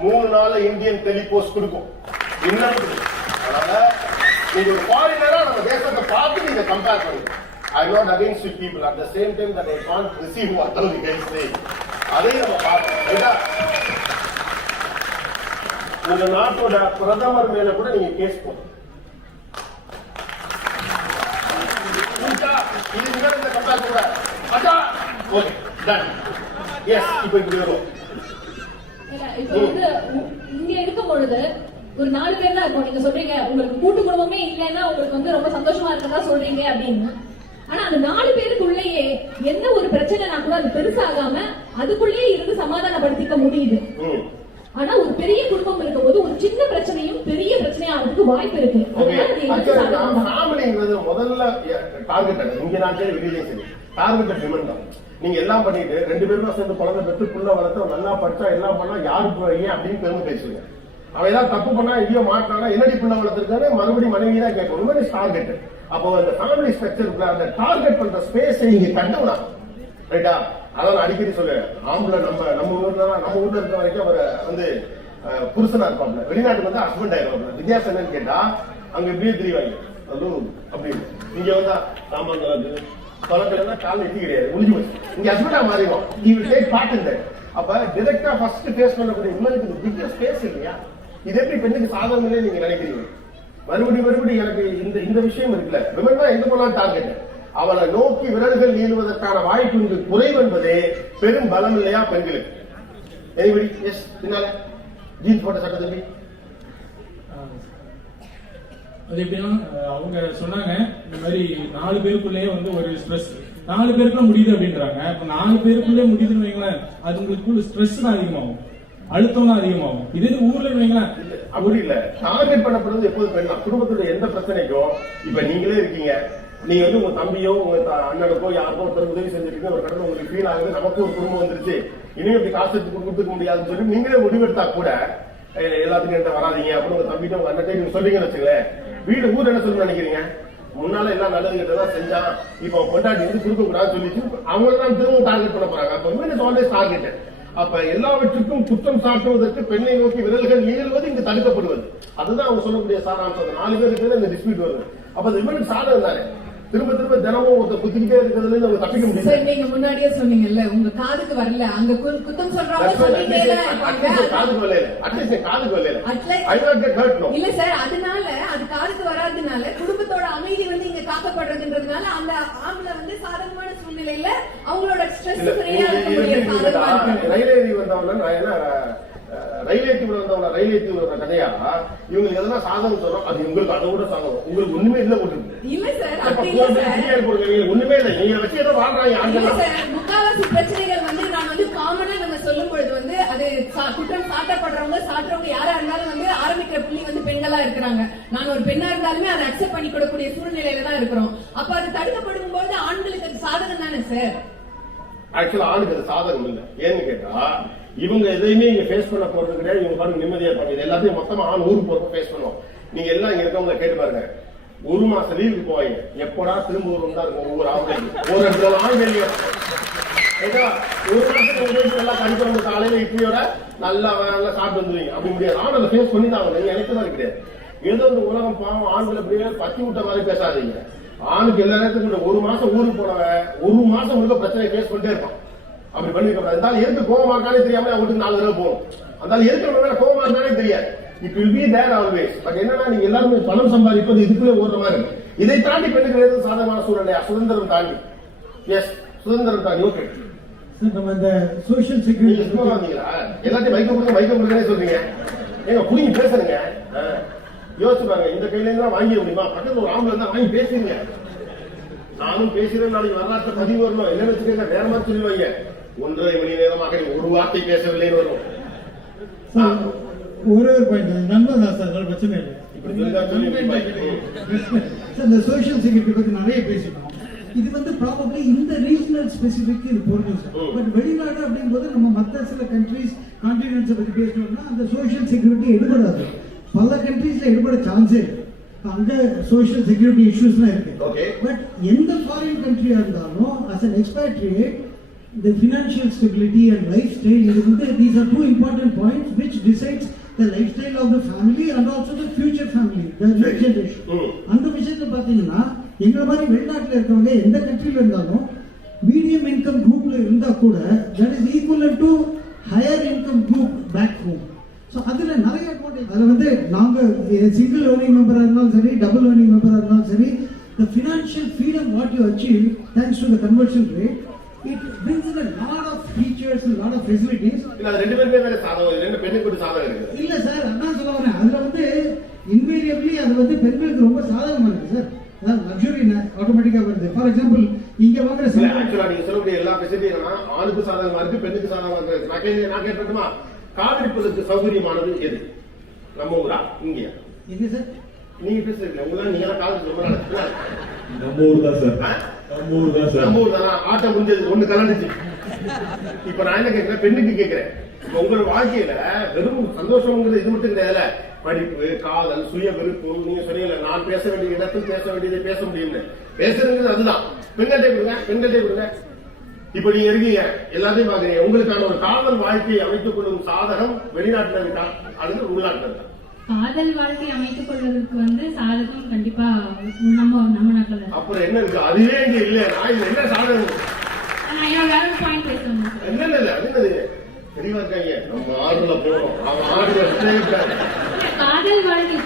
3 நாள் இந்தியன் டெலிபோஸ்ட் கொடுக்கும். அதனால நீங்க ஒரு ஃபாரினரா நம்ம தேசத்தை பார்த்து நீங்க கம்பேர் பண்ணுங்க. I not against with people at the same time that I can't receive what you guys say. அதையும் நம்ம பார்க்கணும். உங்க நாட்டோட பிரதமர் மேல கூட நீங்க கேஸ் போடணும். இது இந்த கம்பேர் கூட ஓகே டன் எஸ். இப்போ இப்படி வரும். இப்போ வந்து இங்க இருக்கும் பொழுது ஒரு 4 பேர் தான் இருக்கும். நீங்க சொல்றீங்க உங்களுக்கு கூட்டு குடும்பமே இல்லைன்னா உங்களுக்கு வந்து ரொம்ப சந்தோஷமா இருக்கதா சொல்றீங்க அப்படின்னு. ஆனா அந்த 4 பேருக்குள்ளேயே என்ன ஒரு பிரச்சனைனா கூட அது பெருசாகாம அதுக்குள்ளேயே இருந்து சமாதானப்படுத்திக்க முடியுது. ஆனா ஒரு பெரிய குடும்பம் இருக்கும் போது ஒரு சின்ன பிரச்சனையும் பெரிய பிரச்சனையாகிறதுக்கு வாய்ப்பு இருக்கு. முதல்ல டார்கெட் இங்க நான் டார்கெட் விமன் தான். நீங்க எல்லாம் பண்ணிட்டு 2 பேரும் சேர்ந்து குழந்தை பெற்று புள்ள வளர்த்து நல்லா படிச்சா எல்லாம் பண்ணா யாருக்கு ஏன் அப்படின்னு பெருமை பேசுங்க. அவன் ஏதாவது தப்பு பண்ணா ஐயோ மாட்டானா என்னடி புள்ள வளர்த்துருக்கானே மறுபடியும் மனைவி தான் கேட்கணும். டார்கெட் அப்போ அந்த ஃபேமிலி ஸ்ட்ரக்சருக்குள்ள அந்த டார்கெட் பண்ற ஸ்பேஸ் இங்க கட்டணும். ரைட்டா? அதான் அடிக்கடி சொல்லு, ஆம்பளை நம்ம ஊர்ல இருக்க வரைக்கும் அவர் வந்து புருஷனா இருப்பாங்க, வெளிநாட்டுக்கு வந்து ஹஸ்பண்ட் ஆயிருவாங்க. வித்தியாசம் என்னன்னு கேட்டா அங்க இப்படியே தெரிவாங்க அப்படின்னு. இங்க வந்தா சாமான் தொலைக்கலன்னா கால எட்டி கிடையாது, முடிஞ்சு போச்சு. இங்க ஹஸ்பண்டா மாறிடும். அப்ப டிரெக்டா ஃபர்ஸ்ட் ஃபேஸ் பண்ணக்கூடிய உங்களுக்கு பிக் ஸ்பேஸ் இல்லையா? இது எப்படி பெண்ணுக்கு சாதகம் இல்லைன்னு நீங்க நினைக்கிறீங்க? மறுபடியும் எனக்கு இந்த விஷயம் இருக்குல்ல, விமன் தான் எங்க போனாலும் டார்கெட். அவளை நோக்கி விரல்கள் நீளுவதற்கான வாய்ப்பு இங்கு குறைவு என்பதே பெரும் பலம் இல்லையா பெண்களுக்கு? எனிபடி எஸ் பின்னால ஜீன்ஸ் போட்ட சட்ட தம்பி அது எப்படின்னா அவங்க சொன்னாங்க இந்த மாதிரி 4 பேருக்குள்ளேயே வந்து ஒரு ஸ்ட்ரெஸ் 4 பேருக்குள்ள முடியுது அப்படின்றாங்க. இப்ப 4 பேருக்குள்ளே முடியுதுன்னு வைங்களேன், அது உங்களுக்கு ஸ்ட்ரெஸ் தான் அதிகமாகும், அழுத்தம் தான் அதிகமாகும். இதே ஊர்ல வைங்களேன் அப்படி இல்ல. டார்கெட் பண்ணப்படுறது எப்போது பெண் தான். குடும்பத்தோட எந்த பிரச்சனைக்கும் இப்ப நீங்களே இருக்கீங்க, நீங்க வந்து உங்க தம்பியோ உங்க அண்ணனுக்கோ யாருக்கோ ஒருத்தர் உதவி செஞ்சிருக்கீங்க, ஒரு கடமை உங்களுக்கு ஃபீல் ஆகுது, நமக்கு ஒரு குடும்பம் வந்துருச்சு, இனியும் இப்படி காசு கொடுத்துக்க முடியாதுன்னு சொல்லி நீங்களே முடிவெடுத்தா கூட எல்லாத்துக்கும் என்கிட்ட வராதிங்க அப்படின்னு உங்க தம்பிட்ட உங்க அண்ணன் நீங்க சொல்றீங்கன்னு வச்சுங்களேன், வீடு ஊர் என்ன சொல்லணும்னு நினைக்கிறீங்க? முன்னால எல்லாம் நல்லது கிட்டதான் செஞ்சான், இப்ப பொண்டாட்டி வந்து கொடுக்க கூடாதுன்னு சொல்லிச்சு, அவங்களை தான் திரும்ப டார்கெட் பண்ண போறாங்க. அப்ப ஆல்வேஸ் டார்கெட். அப்ப எல்லாவற்றுக்கும் குற்றம் சாட்டுவதற்கு பெண்ணை நோக்கி விரல்கள் நீள்வது இங்கு தடுக்கப்படுவது. அதுதான் அவங்க சொல்லக்கூடிய சாராம்சம். 4 பேருக்கு இந்த டிஸ்பியூட் வருது. அப்ப அது இவனுக்கு சாதகம் தானே. திரும்ப திரும்ப தினமும் ஒருத்தர் குத்திக்கிட்டே இருக்கிறதுல அவங்க தப்பிக்க முடியும். சார் நீங்க முன்னாடியே சொன்னீங்கல்ல உங்க காதுக்கு வரல, அங்க குத்தம் சொல்றவங்க சொல்லிட்டே தான் இருப்பாங்க. காதுக்கு வரல, அட்லீஸ்ட் காதுக்கு வரல. I not get hurt no. இல்ல சார், அதனால அது காதுக்கு வராதனால குடும்பத்தோட அமைதி வந்து இங்க காக்கப்படுறதுன்றதுனால அந்த ஆம்பளை வந்து சாதாரணமான சூழ்நிலையில அவங்களோட ஸ்ட்ரெஸ் ஃப்ரீயா இருக்க முடியும். ரயிலேறி வந்தவங்க நான் என்ன ரயிலேற்றி வந்தவங்க ரயிலேற்றி வர கதையா இவங்களுக்கு எதனா சாதகம் சொல்றோம். அது உங்களுக்கு அதை விட சாதகம். உங்களுக்கு ஒண்ணுமே இல்ல போட்டுருக்கு. இல்ல சார், அப்படி இல்ல சார், ஒண்ணுமே இல்ல. நீங்க வச்சு ஏதோ வாழ்றாங்க. முக்காவாசி பிரச்சனைகள் வந்து நான் வந்து காமனா நம்ம சொல்லும் பொழுது வந்து அது குற்றம் சாட்டப்படுறவங்க யாரா இருந்தாலும் வந்து ஆரம்பிக்கிற புள்ளி வந்து பெண்களா இருக்கிறாங்க. நான் ஒரு பெண்ணா இருந்தாலுமே அதை அக்செப்ட் பண்ணிக்கூடக்கூடிய சூழ்நிலையில தான் இருக்கிறோம். அப்ப அது தடுக்கப்படும் போது ஆண்களுக்கு அது சாதகம் தானே சார்? ஆக்சுவலா ஆணுக்கு அது சாதகம் இல்ல. ஏன்னு கேட்டா இவங்க எதையுமே இங்க ஃபேஸ் பண்ண போறது கிடையாது. இவங்க பாருங்க நிம்மதியா இருப்பாங்க. இது எல்லாத்தையும் மொத்தமா ஊருக்கு போறப்ப ஃபேஸ் பண்ணுவோம். நீங்க எல்லாம் இங்க இருக்கவங்க கேட்டு பாருங்க. 1 மாசம் லீவுக்கு போவாங்க. எப்படா திரும்ப ஒரு தான் இருக்கும் ஒவ்வொரு ஆம்பளைக்கு. ஒரு இடத்துல ஆண்கள் 1 மாசத்துக்கு எல்லாம் கணிக்கிறவங்க காலையில இப்படியோட நல்லா சாப்பிட்டு வந்துருவீங்க. அப்படி முடியாது. ஆண்களை ஃபேஸ் பண்ணி தான் அவங்க எனக்கு மாதிரி கிடையாது. ஏதோ இந்த உலகம் பாவம் ஆண்கள் அப்படியே பத்தி விட்ட மாதிரி பேசாதீங்க. ஆணுக்கு எல்லா நேரத்துக்கும் 1 மாசம் ஊருக்கு போனவன் 1 மாசம் முழுக்க பிரச்சனையை ஃபேஸ் பண்ணிட்டே இருப்பான். அப்படி பண்ணிருக்க இருந்தாலும் எதுக்கு கோவமா இருக்கானே தெரியாம அவங்களுக்கு 4 தடவை போகணும். அதனால எதுக்கு கோவமா இருந்தானே தெரியாது. It will be there always. But என்னன்னா நீங்க எல்லாருமே பணம் சம்பாதிப்பது இதுக்குள்ளே ஓடுற மாதிரி இருக்கு. இதை தாண்டி பெண்ணுக்கு எதுவும் சாதகமான சூழ்நிலையா? சுதந்திரம் தாண்டி. எஸ், சுதந்திரம் தாண்டி. ஓகே, நம்ம இந்த சோசியல் செக்யூரிட்டி சும்மா வந்தீங்களா? எல்லாத்தையும் வைக்க கொடுங்கன்னே சொல்றீங்க. ஏங்க புடிங்கி பேசுறீங்க. யோசிச்சு பாருங்க. இந்த கையில இருந்தா வாங்கிட முடியுமா? பக்கத்துல ஒரு ஆம்பளை இருந்தா வாங்கி பேசுறீங்க. நானும் பேசுறேன். நாளைக்கு வரலாற்று பதிவு வரணும். என்னன்னு வச்சுக்கோங்க, வேற மாதிரி சொல்லுவாங்க. 1.5 மணி நேரமாக ஒரு வார்த்தை பேசவில்லைன்னு வரும். ஒரு பாயிண்ட் நண்பன் தான் சார், பிரச்சனை இல்லை. இந்த சோசியல் செக்யூரிட்டி பத்தி நிறைய பேசிட்டோம். இது வந்து ப்ராபப்ளி இந்த ரீஜனல் ஸ்பெசிபிக் இது பொருந்தும் சார். பட் வெளிநாடு அப்படிங்கும்போது நம்ம மற்ற சில கண்ட்ரீஸ் கான்டினென்ட்ஸை பத்தி பேசணும்னா அந்த சோசியல் செக்யூரிட்டி எடுபடாது. பல கண்ட்ரீஸ்ல எடுபட சான்ஸே இருக்கு. அங்க சோசியல் செக்யூரிட்டி இஷ்யூஸ்லாம் இருக்கு. பட் எந்த ஃபாரின் கண்ட்ரியா இருந்தாலும் as an expatriate the financial stability and lifestyle these are 2 important points which decides the lifestyle of the family and also the future family, the next generation. அந்த விஷயத்தை பாத்தீங்கன்னா எங்களை மாதிரி வெளிநாட்டுல இருக்கவங்க எந்த கண்ட்ரில இருந்தாலும் மீடியம் இன்கம் குரூப்ல இருந்தா கூட that is equivalent to higher income group back home. So அதுல நிறைய அட்வான்டேஜ். அதுல வந்து நாங்க சிங்கிள் ஏர்னிங் மெம்பரா இருந்தாலும் சரி, டபுள் ஏர்னிங் மெம்பரா இருந்தாலும் சரி, the financial freedom what you achieve thanks to the conversion rate, it brings in a lot of features, a lot of facilities. இல்ல அது ரெண்டு பேருமே வேற சாதகம். ரெண்டு பெண்ணுக்கு ஒரு சாதகம் இருக்கு. இல்ல சார், அதான் சொல்ல வரேன். அதுல வந்து இன்வேரியபிளி அது வந்து பெண்களுக்கு ரொம்ப சாதகமா இருக்கு சார். அதான் லக்ஸுரி ஆட்டோமேட்டிக்கா வருது. ஃபார் எக்ஸாம்பிள் இங்க வாங்குற ஆக்சுவலா நீங்க சொல்லக்கூடிய எல்லா ஃபெசிலிட்டினா ஆணுக்கு சாதகமா இருக்கு, பெண்ணுக்கு சாதகமா இருக்கு. நான் கேட்கட்டுமா, காதலிப்பதற்கு சௌகரியமானது எது? நம்ம ஊரா இங்கயா? எங்க சார் நீங்க பேசுறீங்க? உங்களா நீங்க காதல் ரொம்ப நாள் நம்ம ஊர் தான் சார். நம்ம ஊர் தான் சார். நம்ம ஊர் தானா? ஆட்டம் முடிஞ்சது ஒண்ணு கலந்துச்சு. இப்ப நான் என்ன கேட்கிறேன், பெண்ணுக்கு கேட்கிறேன். இப்ப உங்களோட வாழ்க்கையில வெறும் சந்தோஷம்ங்கிறது இது மட்டும் கிடையாதுல. படிப்பு, காதல், சுய விருப்பு. நீங்க சொன்னீங்கல்ல, நான் பேச வேண்டிய இடத்தில் பேச வேண்டியதை பேச முடியும்னு. பேசுறது அதுதான். பெண்கள்டே கொடுங்க. இப்ப நீங்க இருக்கீங்க, எல்லாத்தையும் பாக்குறீங்க. உங்களுக்கான ஒரு காதல் வாழ்க்கையை அமைத்துக் கொள்ளும் சாதகம் வெளிநாட்டுல இருக்கா அல்லது உள்நாட்டுல இருக்கா? காதல் வாழ்க்கை அமைத்துக் கொள்வதற்கு வந்து சாதகம் கண்டிப்பா நம்ம நாட்டுல தான். அப்புறம் என்ன இருக்கு? அதுவே இங்க இல்லையா? இது என்ன சாதகம்? பாயிண்ட் பேசணும். இல்ல அது தெளிவா இருக்காங்க. நம்ம ஆறுல போறோம். அவன் ஆறுல காதல் வாழ்க்கை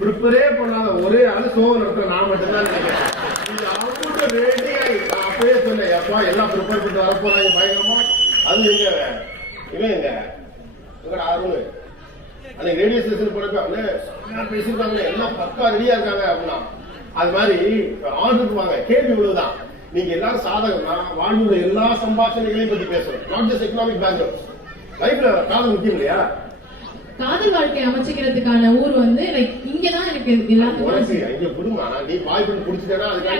ப்ரிப்பரே பண்ணாத ஒரே ஆளு சோகம் நடத்துற நான் மட்டும்தான் நினைக்கிறேன். அவங்க ரெடியா அப்பவே சொன்னேன், அப்பா எல்லாம் ப்ரிப்பேர் பண்ணிட்டு வரப்போறாங்க பயங்கரமா. அது இவன் எங்கடா அருண் அன்னைக்கு ரேடியோ ஸ்டேஷன் போனப்ப பேசிருக்காங்க, எல்லாம் பக்கா ரெடியா இருக்காங்க அப்படின்னா. அது மாதிரி ஆர்டருக்கு வாங்க. கேள்வி இவ்வளவுதான், நீங்க எல்லாரும் சாதகம்னா வாழ்வுல எல்லா சம்பாஷணைகளையும் பத்தி பேசணும். Not just economic background. லைஃப்ல காதல் முக்கியம் இல்லையா? காதல் வாழ்க்கை அமைச்சுக்கிறதுக்கான ஊர் வந்து இங்கதான் எனக்கு இங்க புடுமா. நீ பாய் பண்ணி புடிச்சிட்டா அதுக்காக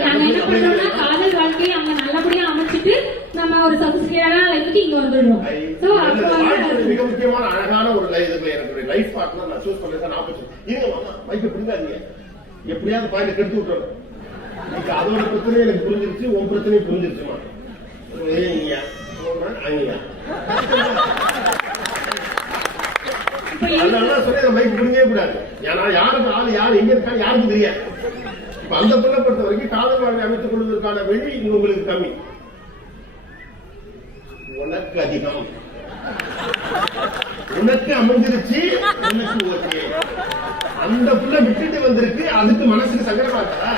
காதல் வாழ்க்கையை அங்க நல்லபடியா அமைச்சிட்டு நம்ம ஒரு சப்ஸ்கிரைபரா லைஃப்க்கு இங்க வந்துடுறோம். மிக முக்கியமான அழகான ஒரு எனக்கு லைஃப் பார்ட்னர் நான் சூஸ் பண்றேன். இருங்க மைக்க பிடிக்காதீங்க. எப்படியாவது பாயிண்ட் கெடுத்து விட்டுறோம். அதோட பிரச்சனையும் எனக்கு புரிஞ்சிருச்சு, உன் பிரச்சனையும் புரிஞ்சிருச்சுமா. அங்கயா அதனால சொல்லி அந்த மைக் புரிஞ்சவே கூடாது. ஏன்னா யாருக்கு ஆள் யார் எங்க இருக்கான்னு யாருக்கும் தெரியாது. இப்ப அந்த பிள்ளை பொறுத்த வரைக்கும் காதல் வாழ்க்கை அமைத்துக் கொள்வதற்கான வெளி உங்களுக்கு கம்மி, உனக்கு அதிகம். உனக்கு அமைஞ்சிருச்சு, உனக்கு ஓகே. அந்த பிள்ளை விட்டுட்டு வந்திருக்கு, அதுக்கு மனசுக்கு சங்கடமா இருக்கா?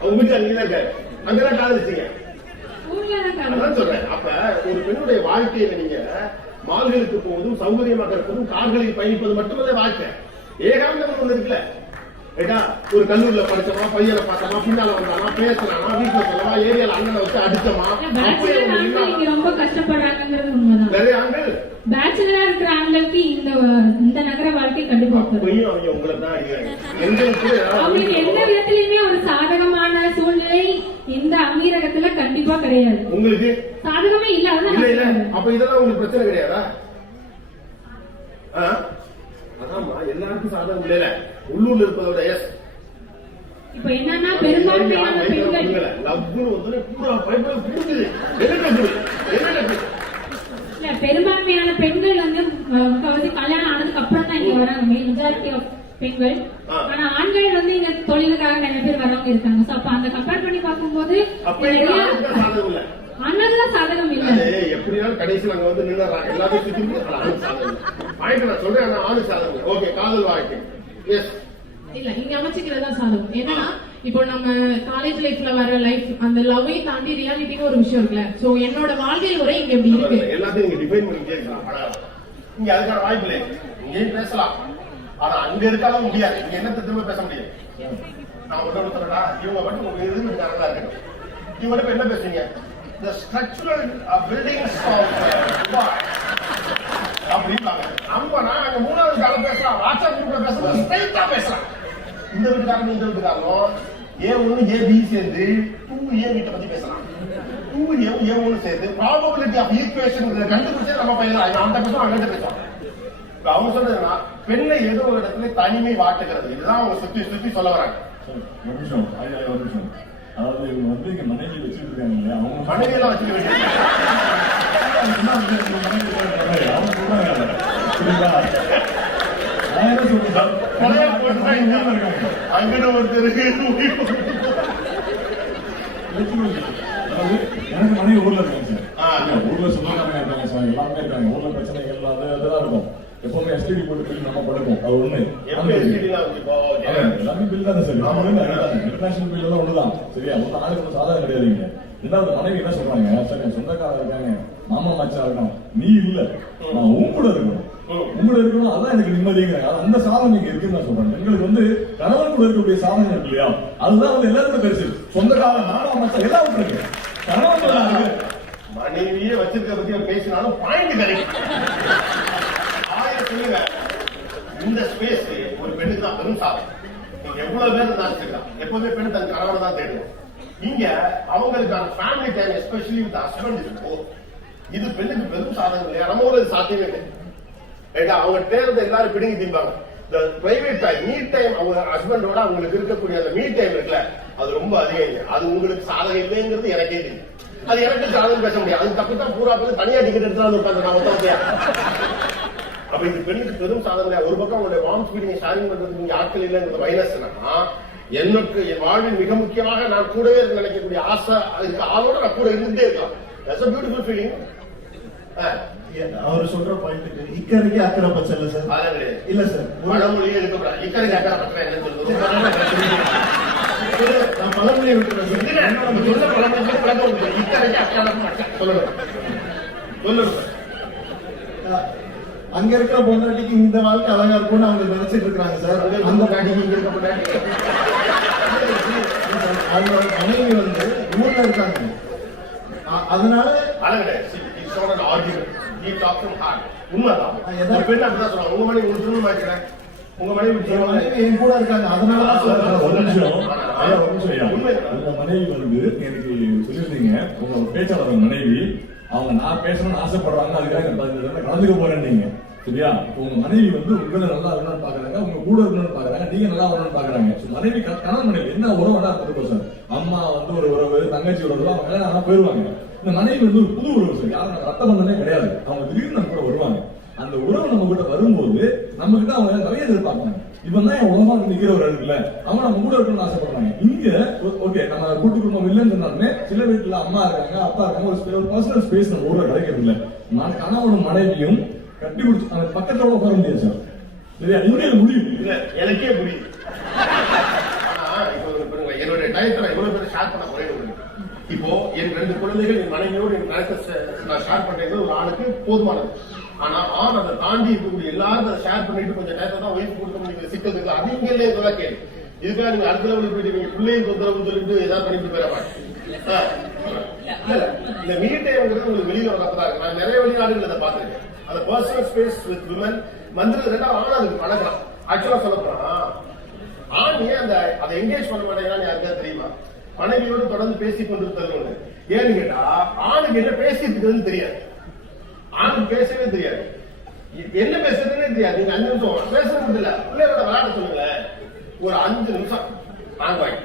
அவங்க வீட்டுல அங்கதான் இருக்காரு, அங்கதான் காதலிச்சீங்க. அதான் சொல்றேன். அப்ப ஒரு பெண்ணுடைய வாழ்க்கையில நீங்க மால்களுக்கு போவதும் சௌகரியமாக இருப்பதும் கார்களில் பயணிப்பது மட்டுமல்ல வாழ்க்கை. ஏகாந்தம் ஒண்ணு இருக்குல்ல. ஒரு கல்லூரியில படிச்சோமா, பையனை பார்த்தோமா, பின்னால வந்தாமா, பேசுறானா, வீட்டுல சொல்லமா, ஏரியால அண்ணனை வச்சு அடிச்சோமா. ரொம்ப கஷ்டப்படுறாங்கிறது உண்மைதான். நிறைய ஆண்கள் பேச்சுலரா இருக்கிற ஆண்களுக்கு இந்த நகர வாழ்க்கை கண்டிப்பா உங்களை தான் அவங்களுக்கு எந்த விதத்திலயுமே ஒரு சாதகமான சூழ்நிலை இந்த அமீரகத்துல கண்டிப்பா கிடையாது. உங்களுக்கு சாதகமே இல்ல. அப்ப இதெல்லாம் உங்களுக்கு பிரச்சனை கிடையாதா? அதாமா எல்லாருக்கும் சாதகம் இல்ல. உள்ளூர்ல இருப்பதோட எஸ் இப்ப என்னன்னா பெரும்பான்மையான பெண்கள் பெரும்பான்மையான பெண்கள் வந்து கல்யாணம் ஆனதுக்கு அப்புறம் தான் இங்க வராங்க, மெஜாரிட்டி ஆஃப் பெண்கள். ஆனா ஆண்கள் வந்து இங்க தொழிலுக்காக நிறைய பேர் வரவங்க இருக்காங்க. சோ அப்ப அந்த கம்பேர் பண்ணி பார்க்கும்போது அண்ணன் சாதகம் இல்ல. எப்படினாலும் கடைசியில் அங்க வந்து நின்னுறாங்க எல்லாத்தையும் நான் சொல்றேன். ஆணு சாதகம் ஓகே. காதல் வாழ்க்கை எஸ் இல்ல, இங்க அமைச்சுக்கிறதா சாதகம். என்னன்னா இப்போ நம்ம காலேஜ் லைஃப்ல வர லைஃப் அந்த லவ்வை தாண்டி ரியாலிட்டின்னு ஒரு விஷயம் இருக்குல்ல. சோ என்னோட வாழ்க்கை முறை இங்க எப்படி இருக்கு எல்லாத்தையும் நீங்க டிஃபைன் பண்ணிட்டே இருக்கலாம். இங்க அதுக்கான வாய்ப்பு இல்லை. இங்கேயும் பேசலாம், ஆனா அங்க இருக்காலும் முடியாது. இங்க என்ன திரும்ப பேச முடியும்? நான் ஒருத்தரடா இவங்க மட்டும் உங்க இருந்துட்டாங்களா இருக்கணும். இவங்க மட்டும் என்ன பேசுறீங்க? The structural buildings of அப்படின்பாங்க. நம்ம நாங்க மூணாவது காலம் பேசலாம், வாட்ஸ்அப் குரூப்ல பேசலாம், ஸ்ட்ரைட்டா பேசலாம். இந்த வீட்டுக்காரங்க இந்த வீட்டுக்காரங்க A1 AB சேர்ந்து 2A வீட்டை பத்தி பேசலாம். 2A A1 சேர்ந்து ப்ராபபிலிட்டி ஆஃப் ஈக்குவேஷன் கண்டுபிடிச்சே நம்ம பையன் அவன்கிட்ட பேசுவோம், அங்கிட்ட பேசுவோம். அவங்க சொல்றதுன்னா பெண்ணை ஏதோ ஒரு இடத்துல தனிமை வாட்டுகிறது. இதுதான் அவங்க சுத்தி சுத்தி சொல்ல வராங்க. ஒரு நிமிஷம். அதாவது இவங்க வந்து இங்க மனைவி வச்சுட்டு இருக்காங்க இல்லையா, அவங்க மனைவி எல்லாம் வச்சுக்க வேண்டியது அவங்க சொல்றாங்க. அங்கிட்ட ஒருத்தருக்கு எனக்கு மனைவி ஊர்ல இருக்காங்க சார். ஊர்ல சொந்தக்காரங்க இருக்காங்க சார், எல்லாமே இருக்காங்க. ஊர்ல பிரச்சனைகள் அதெல்லாம் இருக்கும். எப்பவுமே எஸ்டிடி போட்டு நம்ம படுக்கும். அது ஒண்ணு எல்லாமே பில் தான் சார். இன்டர்நேஷனல் பில் எல்லாம் ஒண்ணுதான். சரியா? ஒன்னும் ஆளுக்கு சாதகம் கிடையாதுங்க. ரெண்டாவது மனைவி என்ன சொல்றாங்க, சார் என் சொந்தக்காரங்க இருக்காங்க, மாமா மச்சா இருக்கணும், நீ இல்ல நான் உங்களோட இருக்கணும், உங்களோட இருக்கணும், அதான் எனக்கு நிம்மதிங்கிறாங்க. அந்த சாதனை இங்க இருக்குன்னு நான் சொல்றேன். எங்களுக்கு வந்து கணவன் கூட இருக்கக்கூடிய சாதனை இருக்கு இல்லையா, அதுதான் வந்து எல்லாருமே பெருசு. சொந்தக்காரன் மாமா மச்சா எல்லாம் இருக்கு. கணவன் மனைவியே வச்சிருக்க பத்தி பேசினாலும் பாயிண்ட் கிடைக்கும். இந்த ஸ்பேஸ் ஒரு பெண்ணுக்கு தான் பெரும் சாதனை. நீங்க எவ்வளவு பேர் இருந்தாலும் எப்பவுமே பெண் தன் கணவனை தான் தேடுவோம். இங்க அவங்களுக்கான family time especially with husband இருக்கும். இது பெண்ணுக்கு பெரும் சாதனை இல்லையா? நம்ம ஒரு சாத்தியமே இல்லை. அவங்க தேர்தல் எல்லாரும் பிடிங்கி திம்பாங்க. பிரைவேட் டைம், மீட் டைம், அவங்க ஹஸ்பண்டோட அவங்களுக்கு இருக்கக்கூடிய அந்த மீட் டைம் இருக்குல்ல, அது ரொம்ப அதிகம். அது உங்களுக்கு சாதனை இல்லைங்கிறது எனக்கே தெரியும். அது எனக்கு சாதனை பேச முடியாது. அது தப்பு தான். பூரா பேர் தனியா டிக்கெட் எடுத்து உட்காந்து நான் மொத்தம். அப்ப இது பெண்ணுக்கு பெரும் சாதனை. ஒரு பக்கம் அவங்களுடைய வார்ம் ஃபீலிங்கை ஷேரிங் பண்றதுக்கு நீங்க ஆட்கள் இல்லைங்கிறது மைனஸ்னா, எனக்கு என் வாழ்வில் மிக முக்கியமாக நான் கூடவே நினைக்கக்கூடிய ஆசை அதுக்கு ஆளோட நான் கூட இருந்துட்டே இருக்கலாம். That's a beautiful feeling. அவர் சொல்ற பாயிண்ட்டுக்கு இக்கரைக்கு அக்கறை பச்சை இல்ல சார். அதான் கிடையாது. இல்ல சார், பழமொழியே இருக்கக்கூடாது. இக்கரைக்கு அக்கறை பச்சை என்ன சொல்றது? நான் பழமொழியை விட்டுறேன் சார். நம்ம சொல்ல பழமொழி பழக்கம் இக்கரைக்கு அக்கறை பச்சை சொல்லணும் சொல்லணும். அங்க இருக்கிற பொண்டாட்டிக்கு இந்த வாழ்க்கை அழகா இருக்கும்னு அவங்க நினைச்சிட்டு இருக்காங்க சார். அந்த பொண்டாட்டிக்கு இங்க இருக்க பொண்டாட்டி அவங்களோட மனைவி வந்து ஊர்ல இருக்காங்க. அதனால உண்மைதான். பெண் அப்படிதான் சொல்லுவாங்க. உங்க மனைவி ஒரு திருமணம் ஆச்சுக்கிறேன், உங்க மனைவி என் கூட இருக்காங்க. அதனாலதான் ஒரு நிமிஷம். உங்க மனைவி வந்து எனக்கு சொல்லியிருந்தீங்க, உங்க பேச்சாளர் மனைவி அவங்க நான் பேசணும்னு ஆசைப்படுறாங்க, அதுக்காக கலந்துக்க போறேன் நீங்க. சரியா? உங்க மனைவி வந்து உங்களை நல்லா வரணும்னு பாக்குறாங்க, உங்க கூட இருக்கணும்னு பாக்குறாங்க, நீங்க நல்லா வரணும்னு பாக்குறாங்க. மனைவி கணவன் மனைவி என்ன உறவுனா இருக்கும் சார். அம்மா வந்து ஒரு உறவு, தங்கச்சி உறவு, அவங்க கல்யாணம் போயிருவாங்க. இந்த மனைவி வந்து ஒரு புது உறவு சார், யாரும் ரத்த பந்தமே கிடையாது. அவங்க திடீர்னு நம்ம கூட வருவாங்க. அந்த உறவு நம்ம கிட்ட வரும்போது நம்ம கிட்ட அவங்க நிறைய எதிர்பார்ப்பாங்க. இவன் தான் என் உலகமா நிக்கிறவர் இருக்குல்ல, அவங்க நம்ம கூட இருக்கணும்னு ஆசைப்படுறாங்க. இங்க ஓகே நம்ம கூட்டு குடும்பம் இல்லைன்னு சொன்னாலுமே சில வீட்டுல அம்மா இருக்காங்க, அப்பா இருக்காங்க, ஒரு பர்சனல் ஸ்பேஸ் நம்ம ஊர்ல கிடைக்கிறது இல்ல. நான் கணவனும் மனைவியும் கட்டி பிடிச்சி அந்த பக்கத்தோட உட்கார முடியாது சார். சரியா? இங்கே முடியும் இல்ல எனக்கே புரியுது. என்னுடைய டயத்தை நான் இவ்வளவு பேர் ஷேர் பண்ண ஒரே ஒரு இப்போ என் 2 குழந்தைகள் என் மனைவியோடு என் டயத்தை நான் ஷேர் பண்றது ஒரு ஆளுக்கு போதுமானது. ஆனா அதை தாண்டி இருக்கக்கூடிய எல்லாரும் அதை ஷேர் பண்ணிட்டு கொஞ்சம் நேரத்தை தான் ஒய்ஃப் கொடுக்க முடியும் சிக்கத்துக்கு அது இங்கே இல்லையா கேள்வி. இதுக்காக நீங்க அடுத்த லெவலுக்கு போயிட்டு நீங்க பிள்ளையும் தொந்தரவு சொல்லிட்டு ஏதாவது பண்ணிட்டு போயிட மாட்டேன். இந்த மீ டைம்ங்கிறது உங்களுக்கு வெளியில வரப்பதான் இருக்கு. நான் நிறைய வெளிநாடுகள் இதை பார்த்திருக்கேன். அந்த பர்சனல் ஸ்பேஸ் வித் விமன் மந்திர 2 ஆனா அதுக்கு பழகலாம். ஆக்சுவலா சொல்ல போனா ஆண் ஏன் அதை என்கேஜ் பண்ண மாட்டேங்கிறான்னு யாருக்கா தெரியுமா? மனைவியோடு தொடர்ந்து பேசிக் கொண்டிருக்கிறது. ஏன்னு கேட்டா ஆணுக்கு என்ன பேசிட்டு இருக்கிறது தெரியாது, ஆணுக்கு பேசவே தெரியாது, என்ன பேசுறதுன்னே தெரியாது. நீங்க 5 நிமிஷம் பேசுறது இல்ல, பிள்ளையோட விளையாட சொல்லுங்க, ஒரு 5 நிமிஷம் தாங்குவாங்க.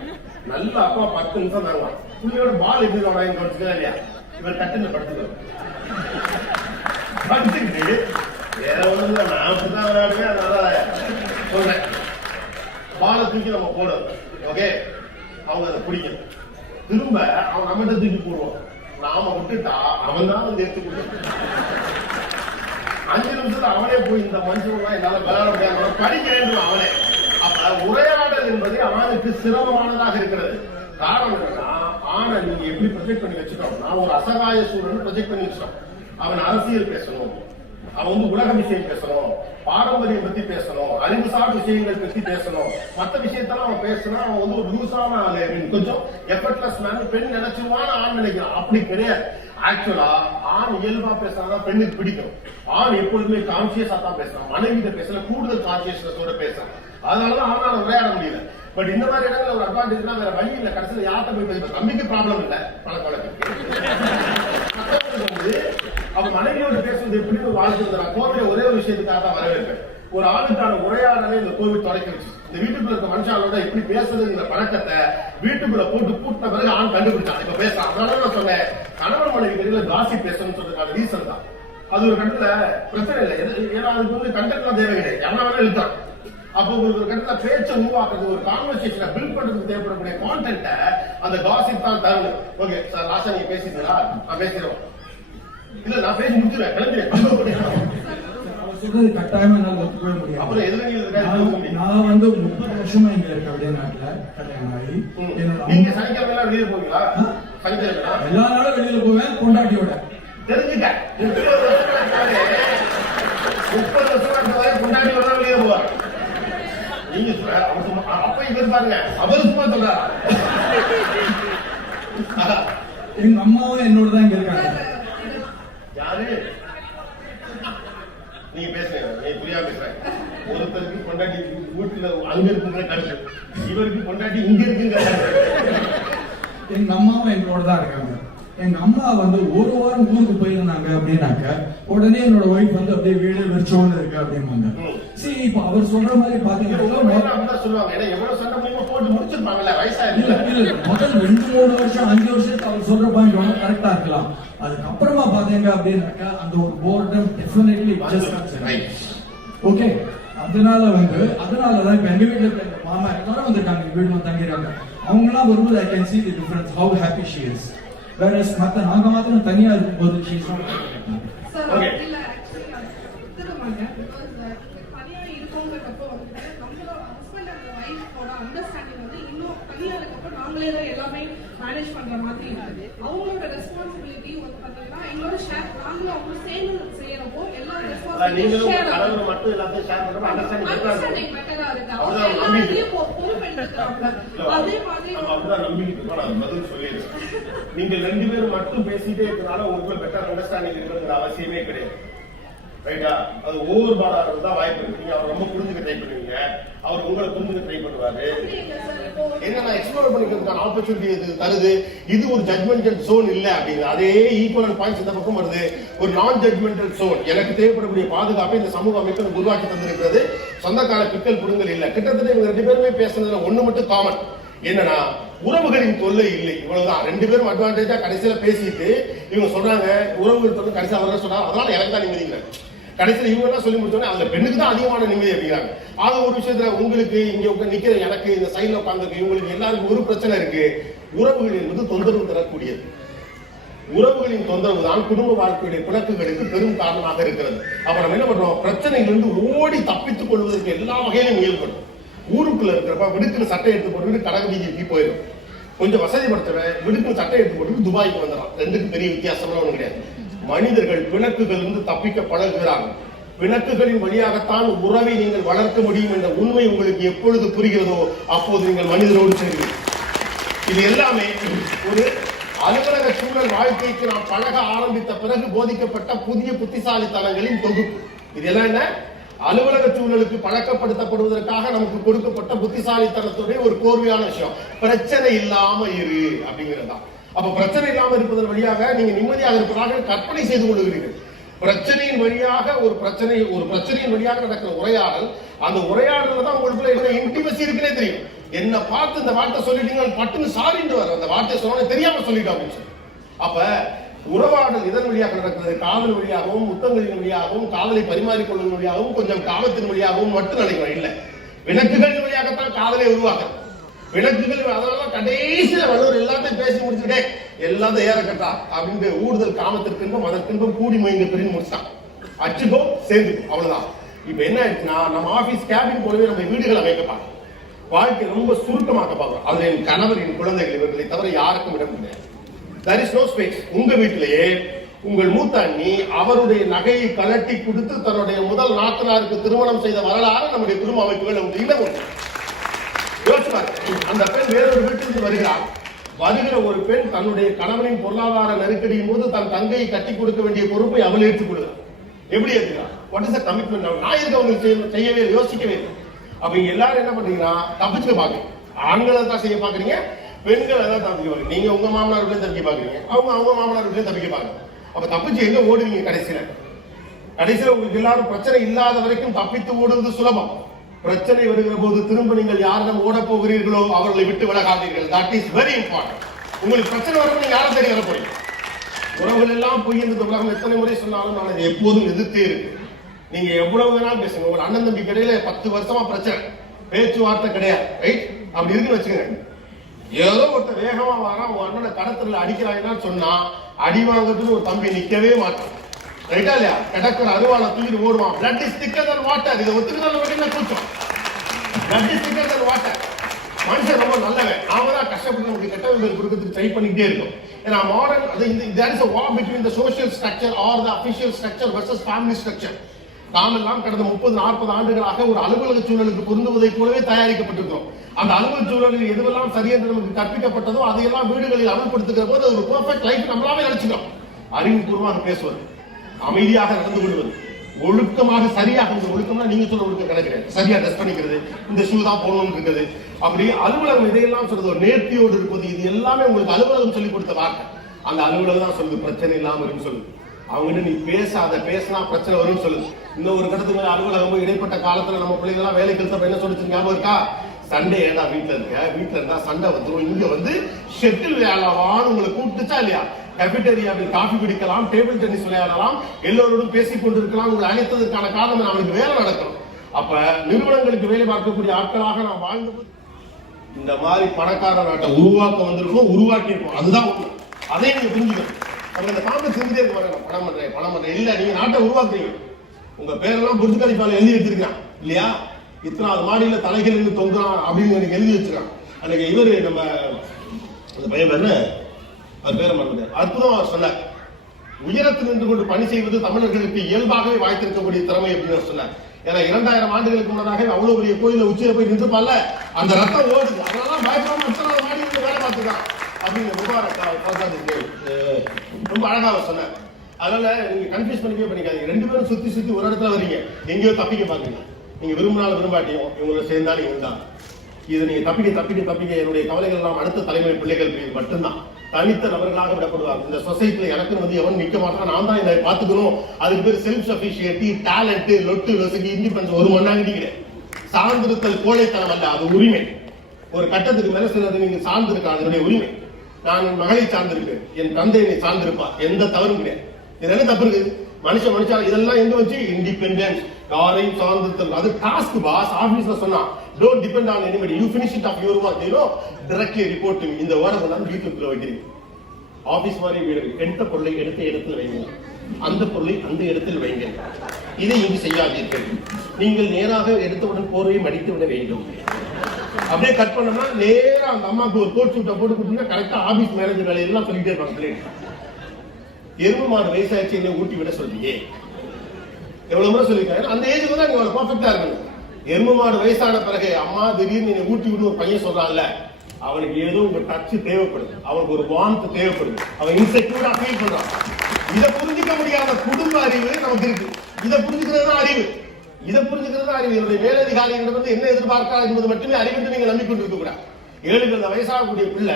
நல்ல அப்பா 10 நிமிஷம் தாங்குவாங்க. பிள்ளையோட பால் எப்படி விளையாங்க கவனிச்சுக்கா இல்லையா? இவர் கட்டில படுத்துக்கணும், படுத்துக்கிட்டு வேற ஒண்ணு இல்லை, நான் அப்படிதான் விளையாடுவேன். அதனால சொல்றேன், பாலை தூக்கி நம்ம போடணும். ஓகே, அவங்க அதை பிடிக்கணும். திரும்ப அவன் நம்மகிட்ட தூக்கி போடுவான். நாம விட்டுட்டா அவன் தான் வந்து எடுத்து கொடுத்து 5 நிமிஷத்துல அவனே போய் இந்த மனுஷன் என்னால விளையாட முடியாது படிக்கிறேன் அவனே. அப்ப உரையாடல் என்பது அவனுக்கு சிரமமானதாக இருக்கிறது. காரணம் என்னன்னா ஆனா நீங்க எப்படி ப்ரொஜெக்ட் பண்ணி வச்சுட்டோம்னா ஒரு அசகாய சூழல் ப்ரொஜெக்ட் பண்ணி வச்சிட்டோம். அவன் அரசியல் பேசணும், அவன் வந்து உலக விஷயம் பேசணும், பாரம்பரியம் பத்தி பேசணும், அறிவுசார் விஷயங்கள் பத்தி பேசணும். மற்ற விஷயத்தெல்லாம் அவன் பேசினா அவன் வந்து ஒரு லூசான கொஞ்சம் எஃபர்ட்லெஸ் மேன் பெண் நினைச்சுவான ஆண் நினைக்கிறான். அப்படி கிடையாது. ஆக்சுவலா ஆண் இயல்பா பேசினாதான் பெண்ணுக்கு பிடிக்கும். ஆண் எப்பொழுதுமே கான்சியஸா தான் பேசுறான், மனைவிட்ட பேசல கூடுதல் கான்சியஸ்னஸோட பேசுறான். அதனாலதான் அவனால விளையாட முடியல. பட் இந்த மாதிரி இடத்துல ஒரு அட்வான்டேஜ் வேற வழி இல்ல. கடைசியில் யார்கிட்ட போய் பேச நம்பிக்கை ப்ராப்ளம் இல்ல, பழக்க வந்து அவன் மனைவியோடு பேசுறது எப்படி ஒரு வாழ்க்கை. கோவிட் ஒரே ஒரு விஷயத்துக்காக தான் வரவேற்பேன். ஒரு ஆளுக்கான உரையாடலே இந்த கோவிட் தொடக்கி வச்சு இந்த வீட்டுக்குள்ள இருக்க மனுஷாலோட எப்படி பேசுறதுங்கிற பழக்கத்தை வீட்டுக்குள்ள போட்டு கூட்டின பிறகு ஆண் கண்டுபிடிச்சான். இப்ப பேசலாம். அதனால நான் சொன்னேன், கணவன் மனைவி இடையில காசி பேசணும்னு சொல்றதுக்கான ரீசன் தான். அது ஒரு கட்டத்துல பிரச்சனை இல்லை, ஏன்னா அதுக்கு வந்து கண்டென்ட்லாம் தேவை கிடையாது, என்ன வேணா எழுத்தான். அப்போ உங்களுக்கு ஒரு கட்டத்துல பேச்சை உருவாக்குறது, ஒரு கான்வர்சேஷனை பில்ட் பண்றதுக்கு தேவைப்படக்கூடிய கான்டென்ட் அந்த காசிப் தான் தரணும். ஓகே சார், லாஸ்டா நீங்க பேசிட்டீங்களா? நான் பேசுறோம். இல்ல நான் பேசி முடிச்சுறேன், கிளம்பிடுறேன். சொல்றது கட்டாயமா என்னால ஒத்துக்கவே முடியாது. அப்புறம் எதுல நான் வந்து 30 வருஷமா இங்க இருக்கேன் அப்படியே நாட்டுல கல்யாணம் ஆகி. நீங்க சனிக்கிழமை எல்லாம் வெளியே போவீங்களா? சனிக்கிழமை எல்லா நாளும் வெளியில போவேன் பொண்டாட்டியோட. தெரிஞ்சுக்க 30 வருஷமா பொண்டாட்டியோட வெளியே போவார். நீங்க அப்ப இவர் பாருங்க, அவரு சும்மா சொல்றாரு. எங்க அம்மாவும் என்னோட தான் இங்க இருக்காங்க. யாரு நீங்க பேசுறீங்க, நீ புரியாம பேசுறேன். ஒருத்தருக்கு கொண்டாடி வீட்டுல அங்க இருக்குங்கிற கருத்து, இவருக்கு கொண்டாடி இங்க இருக்குங்கிற எங்க அம்மாவும் எங்களோட தான் இருக்காங்க. எங்க அம்மா வந்து ஒரு வாரம் ஊருக்கு போயிருந்தாங்க அப்படின்னாக்க உடனே என்னோட ஒய்ஃப் வந்து அப்படியே வீடு வெறிச்சோன்னு இருக்கு அப்படின்னாங்க. சரி, இப்ப அவர் சொல்ற மாதிரி பாத்தீங்கன்னா சொல்லுவாங்க, எவ்வளவு சண்டை மூலமா போட்டு முடிச்சிருப்பாங்கல்ல வயசா இல்ல முதல் 2-3 வருஷம் 5 வருஷத்துக்கு அவர் சொல்ற பாயிண்ட் வந்து கரெக்டா இருக்கலாம். அதுக்கப்புறமா பாத்தீங்க அப்படின்னாக்கா அந்த ஒரு போர்டம் டெஃபினெட்லி ஓகே. அதனாலதான் இப்ப எங்க வீட்டுல இருக்க மாமா எல்லாரும் வந்திருக்காங்க, வீடு வந்து தங்கிருக்காங்க. அவங்க எல்லாம் வரும்போது I can see the difference how happy she is. whereas மத்த நாங்க மாத்திரம் தனியா இருக்கும்போது she is not okay. இல்ல actually இதுமாங்க தனியா இருக்கோங்கறப்போ வந்து நம்மளோட ஹஸ்பண்ட் அண்ட் வைஃபோட அண்டர்ஸ்டாண்டிங் வந்து இன்னும் தனியா இருக்கப்போ நாங்களே தான் எல்லாமே மேனேஜ் பண்ற மாதிரி இருக்குது. அவங்களோட ரெஸ்பான்சிபிலிட்டி வந்து பாத்தீங்கன்னா எங்களோட ஷேர், நாங்களும் அவங்க சேர்ந்து செய்யறப்போ எல்லா ரெஸ்பான்சிபிலிட்டி மட்டும் எல்லாத்தையும் ஷேர் பண்றோம். அண்டர்ஸ்டாண்டிங் பெட்டரா இருக்கு. அவங்க எல்லாத்தையும் பொறுப்பெடுத்துக்கிறாங்க. அதே மாதிரி அப்படிதான் நம்பிக்கை நான் பதில் சொல்லிடுறேன். நீங்க 2 பேரும் மட்டும் பேசிட்டே இருக்கிறனால உங்களுக்கு பெட்டர் அண்டர்ஸ்டாண்டிங் இருக்கிறது அவசியமே கிடையாது. ரைட்டா? அது ஓவர் பாரா தான் வாய்ப்பு இருக்கு. நீங்க அவர் ரொம்ப புரிஞ்சுக்க ட்ரை பண்ணுவீங்க, அவர் உங்களை புரிஞ்சுக்க ட்ரை பண்ணுவாரு. என்ன எக்ஸ்ப்ளோர் பண்ணிக்கிறதுக்கான ஆப்பர்ச்சுனிட்டி இது தருது. இது ஒரு ஜட்மெண்டல் சோன் இல்ல அப்படிங்கிற அதே ஈக்குவல் பாயிண்ட்ஸ் இந்த பக்கம் வருது. ஒரு நான் ஜட்மெண்டல் சோன். எனக்கு தேவைப்படக்கூடிய பாதுகாப்பை இந்த சமூக அமைப்பு உருவாக்கி தந்திருக்கிறது. சொந்தக்கால பிக்கல் புடுங்கல் இல்ல. கிட்டத்தட்ட இவங்க 2 பேருமே பேசுனதுல ஒண்ணு மட்டும் காமன் என்னன்னா உறவுகளின் தொல்லை இல்லை. இவ்வளவுதான். 2 பேரும் அட்வான்டேஜா கடைசியில பேசிட்டு இவங்க சொல்றாங்க உறவுகள் தொல்லை கடைசியா வர சொன்னாங்க, அதனால எனக்கு தான் நிம்மதிங்கிறாங்க. கடைசியில் இவங்க எல்லாம் சொல்லி முடிச்சோன்னே அந்த பெண்ணுக்கு தான் அதிகமான நிம்மதி அப்படிங்கிறாங்க. ஆக ஒரு விஷயத்துல உங்களுக்கு இங்க நிக்கிற எனக்கு இந்த சைட்ல உட்கார்ந்து இவங்களுக்கு எல்லாருக்கும் ஒரு பிரச்சனை இருக்கு. உறவுகள் என்பது தொந்தரவு தரக்கூடியது. உறவுகளின் தொந்தரவு தான் குடும்ப வாழ்க்கையுடைய பிணக்குகளுக்கு பெரும் காரணமாக இருக்கிறது. அப்ப நம்ம என்ன பண்றோம், பிரச்சனையிலிருந்து ஓடி தப்பித்துக் கொள்வதற்கு எல்லா வகையிலும் முயல்படும். ஊருக்குள்ள இருக்கிறப்ப விடுக்கிற சட்டை எடுத்து போட்டு கடக வீதிக்கு போயிடும். கொஞ்சம் வசதி படுத்தவன் விடுக்கிற சட்டை எடுத்து போட்டு துபாய்க்கு வந்துடலாம். ரெண்டுக்கும் பெரிய வித்தியாசம்லாம் ஒண்ணு கிடையாது. மனிதர்கள் பிணக்குகள் இருந்து தப்பிக்க பழகுகிறார்கள். பிணக்குகளின் வழியாகத்தான் உறவை நீங்கள் வளர்க்க முடியும் என்ற உண்மை உங்களுக்கு எப்பொழுது புரிகிறதோ அப்போது நீங்கள் மனிதரோடு செல்வீர்கள். இது எல்லாமே ஒரு அலுவலக சூழல் வாழ்க்கைக்கு நாம் பழக ஆரம்பித்த பிறகு போதிக்கப்பட்ட புதிய புத்திசாலித்தனங்களின் தொகுப்பு. இதெல்லாம் என்ன, அலுவலக சூழலுக்கு பழக்கப்படுத்தப்படுவதற்காக நமக்கு கொடுக்கப்பட்ட புத்திசாலித்தனத்துடைய ஒரு கோர்வையான விஷயம். பிரச்சனை இல்லாம இரு அப்படிங்கிறதா. அப்ப பிரச்சனை இல்லாம இருப்பதன் வழியாக நீங்க நிம்மதியாக இருப்பதாக கற்பனை செய்து கொள்கிறீர்கள். பிரச்சனையின் வழியாக ஒரு பிரச்சனையின் வழியாக நடக்கிற உரையாடல், அந்த உரையாடல தான் உங்களுக்குள்ள என்ன இன்டிமசி இருக்குன்னே தெரியும். என்ன பார்த்து இந்த வார்த்தை சொல்லிட்டீங்க பட்டுன்னு சாரின்னு வர அந்த வார்த்தை சொன்ன தெரியாம சொல்லிட்டோம் அப்படின்னு சொல்லி. அப்ப உறவாடல் இதன் வழியாக நடக்கிறது. காதல் வழியாகவும் முத்தங்களின் வழியாகவும் காதலை பரிமாறிக்கொள்ளும் வழியாகவும் கொஞ்சம் காமத்தின் வழியாகவும் மட்டும் நினைக்கிறோம். இல்ல, விளக்குகளின் வழியாகத்தான் காதலை உருவாக்க. விளக்குகள் அதனால கடைசியில வள்ளுவர் எல்லாத்தையும் பேசி முடிச்சுட்டே எல்லாத்தையும் ஏற கட்டா அப்படின்னு ஊடுதல் காமத்திற்கின்பம் அதற்கின்பம் கூடி மொழிங்க பெரிய முடிச்சான். அச்சுக்கோ சேர்ந்து அவ்வளவுதான். இப்ப என்ன ஆயிடுச்சுன்னா நம்ம ஆபீஸ் கேபின் போலவே நம்ம வீடுகளை அமைக்க பார்க்கணும். வாழ்க்கை ரொம்ப சுருக்கமாக்க பார்க்கணும். அதுல என் கணவர் என் குழந்தைகள் இவர்களை தவிர யாருக்கும் இடம் கிடையாது. there is no space. உங்க வீட்டிலேயே உங்கள் மூத்த அண்ணி அவருடைய நகையை கலட்டி கொடுத்து தன்னுடைய முதல் நாத்தனாருக்கு திருமணம் செய்த வரலாறு நம்முடைய குடும்ப அமைப்புகள் இன்னும் யோசிப்பார். அந்த பெண் வேறொரு வீட்டிலிருந்து வருகிறார். வருகிற ஒரு பெண் தன்னுடைய கணவனின் பொருளாதார நெருக்கடியின் போது தன் தங்கையை கட்டி கொடுக்க வேண்டிய பொறுப்பை அவள் ஏற்றுக்கொள்கிறார். எப்படி ஏற்றுக்கிறார்? What is the commitment? நான் இருக்க அவங்க செய்யவே யோசிக்கவே இல்லை. அப்ப இங்க எல்லாரும் என்ன பண்றீங்கன்னா தப்பிச்சுக்க பாக்குறீங்க. ஆண்களை தான் செய்ய பாக்குறீங்க, பெண்கள் தான் தப்பிக்க பாக்குறீங்க. நீங்க உங்க மாமனார் வீட்லயும் தப்பிக்க பாக்குறீங்க, அவங்க மாமனார் வீட்லயும் தப்பிக்க பாக்குறீங்க. அப்ப தப்பிச்சு எங்க ஓடுவீங்க? கடைசியில உங்களுக்கு எல்லாரும் பிரச்சனை இல்லாத வரைக்கும் தப்பித்து ஓடுவது சுலபம். பிரச்சனை வருகிற போது திரும்ப நீங்கள் யாரிடம் ஓட போகிறீர்களோ அவர்களை விட்டு விலகாதீர்கள். That is very important. உங்களுக்கு பிரச்சனை வரும், நீங்க யாரும் தேடி வர போறீங்க. உறவுகள் எல்லாம் பொய் என்று உலகம் எத்தனை முறை சொன்னாலும் நான் இதை எப்போதும் எதிர்த்தே இருக்கு. நீங்க எவ்வளவு வேணாலும் பேசுங்க. ஒரு அண்ணன் தம்பி கிடையில 10 வருஷமா பிரச்சனை, பேச்சுவார்த்தை கிடையாது, ரைட்? அப்படி இருக்குன்னு வச்சுக்கோங்க. ஏதோ ஒருத்தர் வேகமா வரான், உங்க அண்ணனை கடத்துல அடிக்கிறாங்கன்னு சொன்னா அடி வாங்குறதுன்னு ஒரு தம்பி நிக்கவே மாட்டான், ரைட்டா இல்லையா? கிடக்கிற அருவாளை தூக்கிட்டு ஓடுவான். பிளட் இஸ் திக்கர் தென் வாட்டர். இதை ஒத்துக்கிட்டு கூச்சம். பிளட் இஸ் திக்கர் தென் வாட்டர். மனுஷன் ரொம்ப நல்லவன், நாம தான் கஷ்டப்பட்டு நமக்கு கெட்ட விதங்கள் கொடுக்கறதுக்கு ட்ரை பண்ணிக்கிட்டே இருக்கும். ஏன்னா மாடர்ன் அது there is a war between the social structure or the official structure versus family structure. நாம் எல்லாம் கடந்த 30-40 ஆண்டுகளாக ஒரு அலுவலக சூழலுக்கு பொருந்துவதை போலவே தயாரிக்கப்பட்டிருக்கிறோம். அந்த அலுவலக சூழலில் எதுவெல்லாம் சரியென்று நமக்கு கற்பிக்கப்பட்டதோ அதையெல்லாம் வீடுகளில் அமல்படுத்துகிற போது அது ஒரு பெர்ஃபெக்ட் லைஃப் நம்மளாவே நினைச்சுக்கிறோம். அறிவுபூர்வமாக பேசுவது, அமைதியாக நடந்து கொள்வது, ஒழுக்கமாக சரியாக. இந்த ஒழுக்கம்னா நீங்க சொல்ற ஒழுக்கம் கிடைக்கிறது. சரியா ட்ரெஸ் பண்ணிக்கிறது, இந்த ஷூ தான் போடணும்னு இருக்குது. அப்படி அலுவலகம் இதையெல்லாம் சொல்றது ஒரு நேர்த்தியோடு இருப்பது, இது எல்லாமே உங்களுக்கு அலுவலகம் சொல்லிக் கொடுத்த வார்த்தை. அந்த அலுவலகம் தான் சொல்லுது பிரச்சனை இல்லாம இருக்குன்னு சொல்லுது. அவங்க நீ பேசினா பிரச்சனை வரும்னு சொல்லுது. இன்னும் ஒரு கடத்துக்கு மேல அலுவலகம் இடைப்பட்ட காலத்துல நம்ம பிள்ளைங்க எல்லாம் வேலைக்கு எடுத்த என்ன சொல்லிச்சு ஞாபகம் இருக்கா? சண்டே ஏடா வீட்டுல இருக்க, வீட்டுல இருந்தா சண்டை வந்துடும், இங்க வந்து ஷெட்டில் விளையாடலாம்னு உங்களை கூப்பிட்டுச்சா இல்லையா? கேபிட்டேரியாவில் காஃபி குடிக்கலாம், டேபிள் டென்னிஸ் விளையாடலாம், எல்லோரோடும் பேசிக் கொண்டிருக்கலாம். உங்களை அழைத்ததற்கான காரணம் அவனுக்கு வேலை நடக்கணும். அப்ப நிறுவனங்களுக்கு வேலை பார்க்கக்கூடிய ஆட்களாக நாம் வாழ்ந்தபோது இந்த மாதிரி பணக்கார நாட்டை உருவாக்க வந்திருக்கோம், உருவாக்கி இருக்கோம். அதுதான் உண்மை. அதே நீங்க புரிஞ்சுக்கணும். அவங்க இந்த காமெடி செஞ்சுட்டே இருக்க மாட்டாங்க. பணம் பண்றேன் இல்ல, நீங்க நாட்டை உருவாக்குறீங்க. உங்க பேரெல்லாம் புர்ஜ் கலிஃபால எழுதி வச்சிருக்கான் இல்லையா? இத்தனாவது மாடியில தலைகள் இருந்து தொங்குறான் அப்படின்னு எனக்கு எழுதி வச்சிருக்கான். அன்னைக்கு இவரு நம்ம அந்த பையன் என்ன அது பேர மறந்துட்டார், அற்புதமா சொன்னார். உயரத்தில் நின்று கொண்டு பணி செய்வது தமிழர்களுக்கு இயல்பாகவே வாய்த்திருக்கக்கூடிய திறமை அப்படின்னு சொன்னார். ஏன்னா 2000 ஆண்டுகளுக்கு முன்னதாக அவ்வளவு பெரிய கோயில உச்சியில போய் நின்றுப்பால அந்த ரத்தம் ஓடுது. அதனால பயப்படாம மாடி வேலை பார்த்துதான் அப்படின்னு முபாரக் ரொம்ப அழகாக சொன்னார். அதனால நீங்க கன்ஃபியூஸ் பண்ணிக்காதீங்க. 2 பேரும் சுத்தி ஒரு இடத்துல வரீங்க, எங்கேயோ தப்பிக்க பாக்குறீங்க. நீங்க விரும்பினாலும் விரும்பாட்டியும் இவங்களை சேர்ந்தாலும் இவங்க தான். இது நீங்க தப்பிக்க என்னுடைய கவலைகள் எல்லாம் அடுத்த தலைமுறை பிள்ளைகள் மட்டும்தான். தனித்த நபர்களாக விடப்படுவாங்க. இந்த சொசைட்டில எனக்கு வந்து எவன் நிக்க மாட்டான், நான் தான் இதை பாத்துக்கணும். அதுக்கு பேர் செல்ஃப் சஃபிஷியன்டி, டேலண்ட், லொட்டு லொசுக்கு, இண்டிபெண்டன்ஸ் ஒரு மண்ணாங்க கிடையாது. சார்ந்திருத்தல் கோழைத்தனம் அல்ல, அது உரிமை. ஒரு கட்டத்துக்கு மேல சிலது நீங்க சார்ந்திருக்க அதனுடைய உரிமை. நான் என் மகளை சார்ந்திருக்கேன், என் தந்தை என்னை சார்ந்திருப்பா, எந்த தவறும் கிடையாது. இது என்ன தப்பு இருக்குது? மனுஷா இதெல்லாம் எங்க வச்சு இண்டிபெண்டன்ஸ், யாரையும் சார்ந்திருத்தல். அது டாஸ்க் பாஸ். ஆபீஸ்ல சொன்னா don't depend on anybody, you finish it of your work, you know directly report to me. இந்த வேர்டை கொண்டாந்து வீட்டுக்குள்ள வைக்கிறீங்க. ஆபீஸ் மாதிரி வீடு, எடுத்த பொருளை எடுத்த இடத்தில் வைங்க, அந்த பொருளை அந்த இடத்தில் வைங்க. இதை இங்கு செய்யாதீர்கள். நீங்கள் நேராக எடுத்தவுடன் போர்வையை மடித்து விட வேண்டும். அப்படியே கட் பண்ணோம்னா நேரா அந்த அம்மாவுக்கு ஒரு கோட் சூட்டை போட்டு கொடுத்தீங்கன்னா கரெக்டா ஆபீஸ் மேனேஜர் வேலையெல்லாம் சொல்லிட்டே இருப்பாங்க. எருமை மாடு வயசாச்சு என்ன ஊட்டி விட சொல்றீங்க? எவ்வளவு முறை சொல்லிருக்காங்க. அந்த ஏஜுக்கு தான் நீங்க பர்ஃபெக்டா இருக்கணும். எருமை மாடு வயசான பிறகு அம்மா திடீர்னு நீங்க ஊட்டி விட்டு ஒரு பையன் சொல்றான்ல, அவனுக்கு ஏதோ உங்க டச் தேவைப்படுது, அவனுக்கு ஒரு வார்ம்த் தேவைப்படுது, அவன் இன்செக்யூரா ஃபீல் பண்றான். இதை புரிஞ்சுக்க முடியாத குடும்ப அறிவு நமக்கு இருக்கு. இதை புரிஞ்சுக்கிறது தான் அறிவு. இதை புரிஞ்சுக்கிறது தான் அறிவு. என்னுடைய மேலதிகாரிகளிடம் வந்து என்ன எதிர்பார்க்கா என்பது மட்டுமே அறிவு என்று நீங்க நம்பிக்கொண்டிருக்க கூடாது. 7 வயசாகக்கூடிய பிள்ளை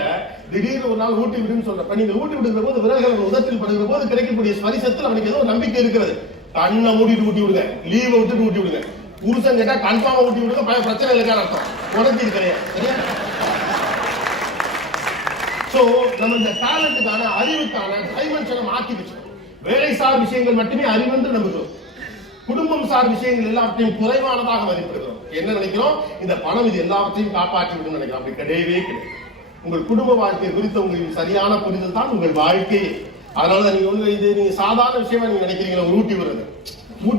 திடீர்னு ஒரு நாள் ஊட்டி விடுன்னு சொல்றப்ப நீங்க ஊட்டி விடுகிற போது விரல்கள் உதத்தில் படுகிற போது கிடைக்கக்கூடிய ஸ்பரிசத்தில் அவனுக்கு ஏதோ நம்பிக்கை இருக்கிறது. கண்ணை மூடிட்டு ஊட்டி விடுங்க, லீவை விட்டுட்டு ஊட்டி விடுங்க. புருஷன் கேட்டா கன்ஃபார்மா ஊட்டி விடுங்க, பல பிரச்சனை இல்லைக்கான அர்த்தம். உடம்பு கிடையாது. சரியா? சோ நம்ம இந்த டேலண்ட்டுக்கான அறிவுக்கான டைமென்ஷனை மாத்தி வச்சோம். வேலை சார் விஷயங்கள் மட்டுமே அறிவென்று நம்புகிறோம். குடும்பம் சார் விஷயங்கள் எல்லாத்தையும் குறைவானதாக மதிப்பிடுகிறோம். என்ன நினைக்கிறோம்? இந்த பணம் இது எல்லாவற்றையும் காப்பாற்றி விடும் நினைக்கிறோம். அப்படி கிடையவே கிடையாது. உங்கள் குடும்ப வாழ்க்கை குறித்த உங்களுக்கு சரியான புரிதல் தான் உங்கள் வாழ்க்கையே. அதனாலதான் நீங்க ஒண்ணு இது நீங்க சாதாரண விஷயமா நீங்க நினைக்கிறீங்களா? ஒரு ஊட்டி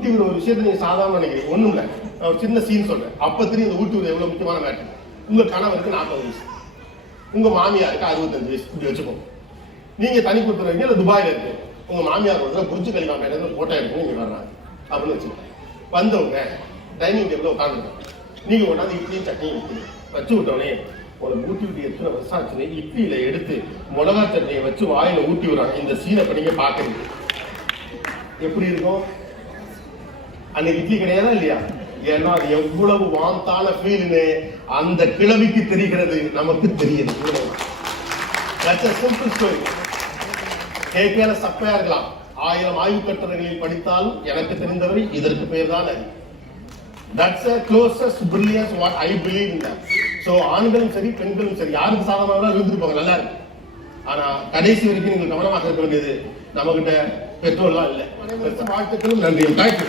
விடுற ஒரு விஷயத்தை நீங்க சாதாரண நினைக்கிறீங்க. ஒண்ணும் இல்ல. நான் ஒரு சின்ன சீன் சொல்றேன். அப்ப தெரியும் இந்த ஊட்டி விடுறது எவ்வளவு முக்கியமான மேட்டர். உங்க கணவருக்கு 40 வயசு, உங்க மாமியாருக்கு 65 வயசு. இப்படி வச்சுக்கோங்க. நீங்க தனி கொடுத்துருவீங்க, இல்ல துபாயில இருக்கு. உங்க மாமியார் ஒரு புரிச்சு கலிமா மேல போட்டோ எடுத்து நீங்க வர்றாங்க அப்படின்னு வச்சுக்கோங்க. வந்தவங்க டைனிங் டேபிள் உட்காந்துருக்காங்க. நீங்க கொண்டாந்து இட்லி சட்னி வச்சு விட்டோடனே உனக்கு ஊட்டி விட்டு எத்தனை வருஷம் ஆச்சுன்னு இட்லியில எடுத்து மிளகா சட்னியை வச்சு வாயில ஊட்டி விடுறாங்க. இந்த சீனை பண்ணீங்க பாக்குறீங்க எப்படி இருக்கும்? அன்னைக்கு இட்லி கிடையாதா இல்லையா? ஏன்னா அது எவ்வளவு வாந்தான ஃபீல்னு அந்த கிழவிக்கு தெரிகிறது, நமக்கு தெரியுது. Simple story. கேட்கல சப்பையா இருக்கலாம். 1000 ஆய்வு கட்டுரைகளில் படித்தாலும் எனக்கு தெரிந்தவரை இதற்கு பெயர் தான் அறிவு. That's the closest brilliance what I believe in that. So ஆண்களும் சரி பெண்களும் சரி யாருக்கு சாதகமாக இருந்துட்டு போங்க, நல்லா இருக்கு. ஆனா கடைசி வரைக்கும் நீங்கள் கவனமாக இருக்க வேண்டியது நம்ம கிட்ட பெட்ரோல்லாம் இல்லை. வாழ்த்துக்களும் நன்றியும். தேங்க்யூ.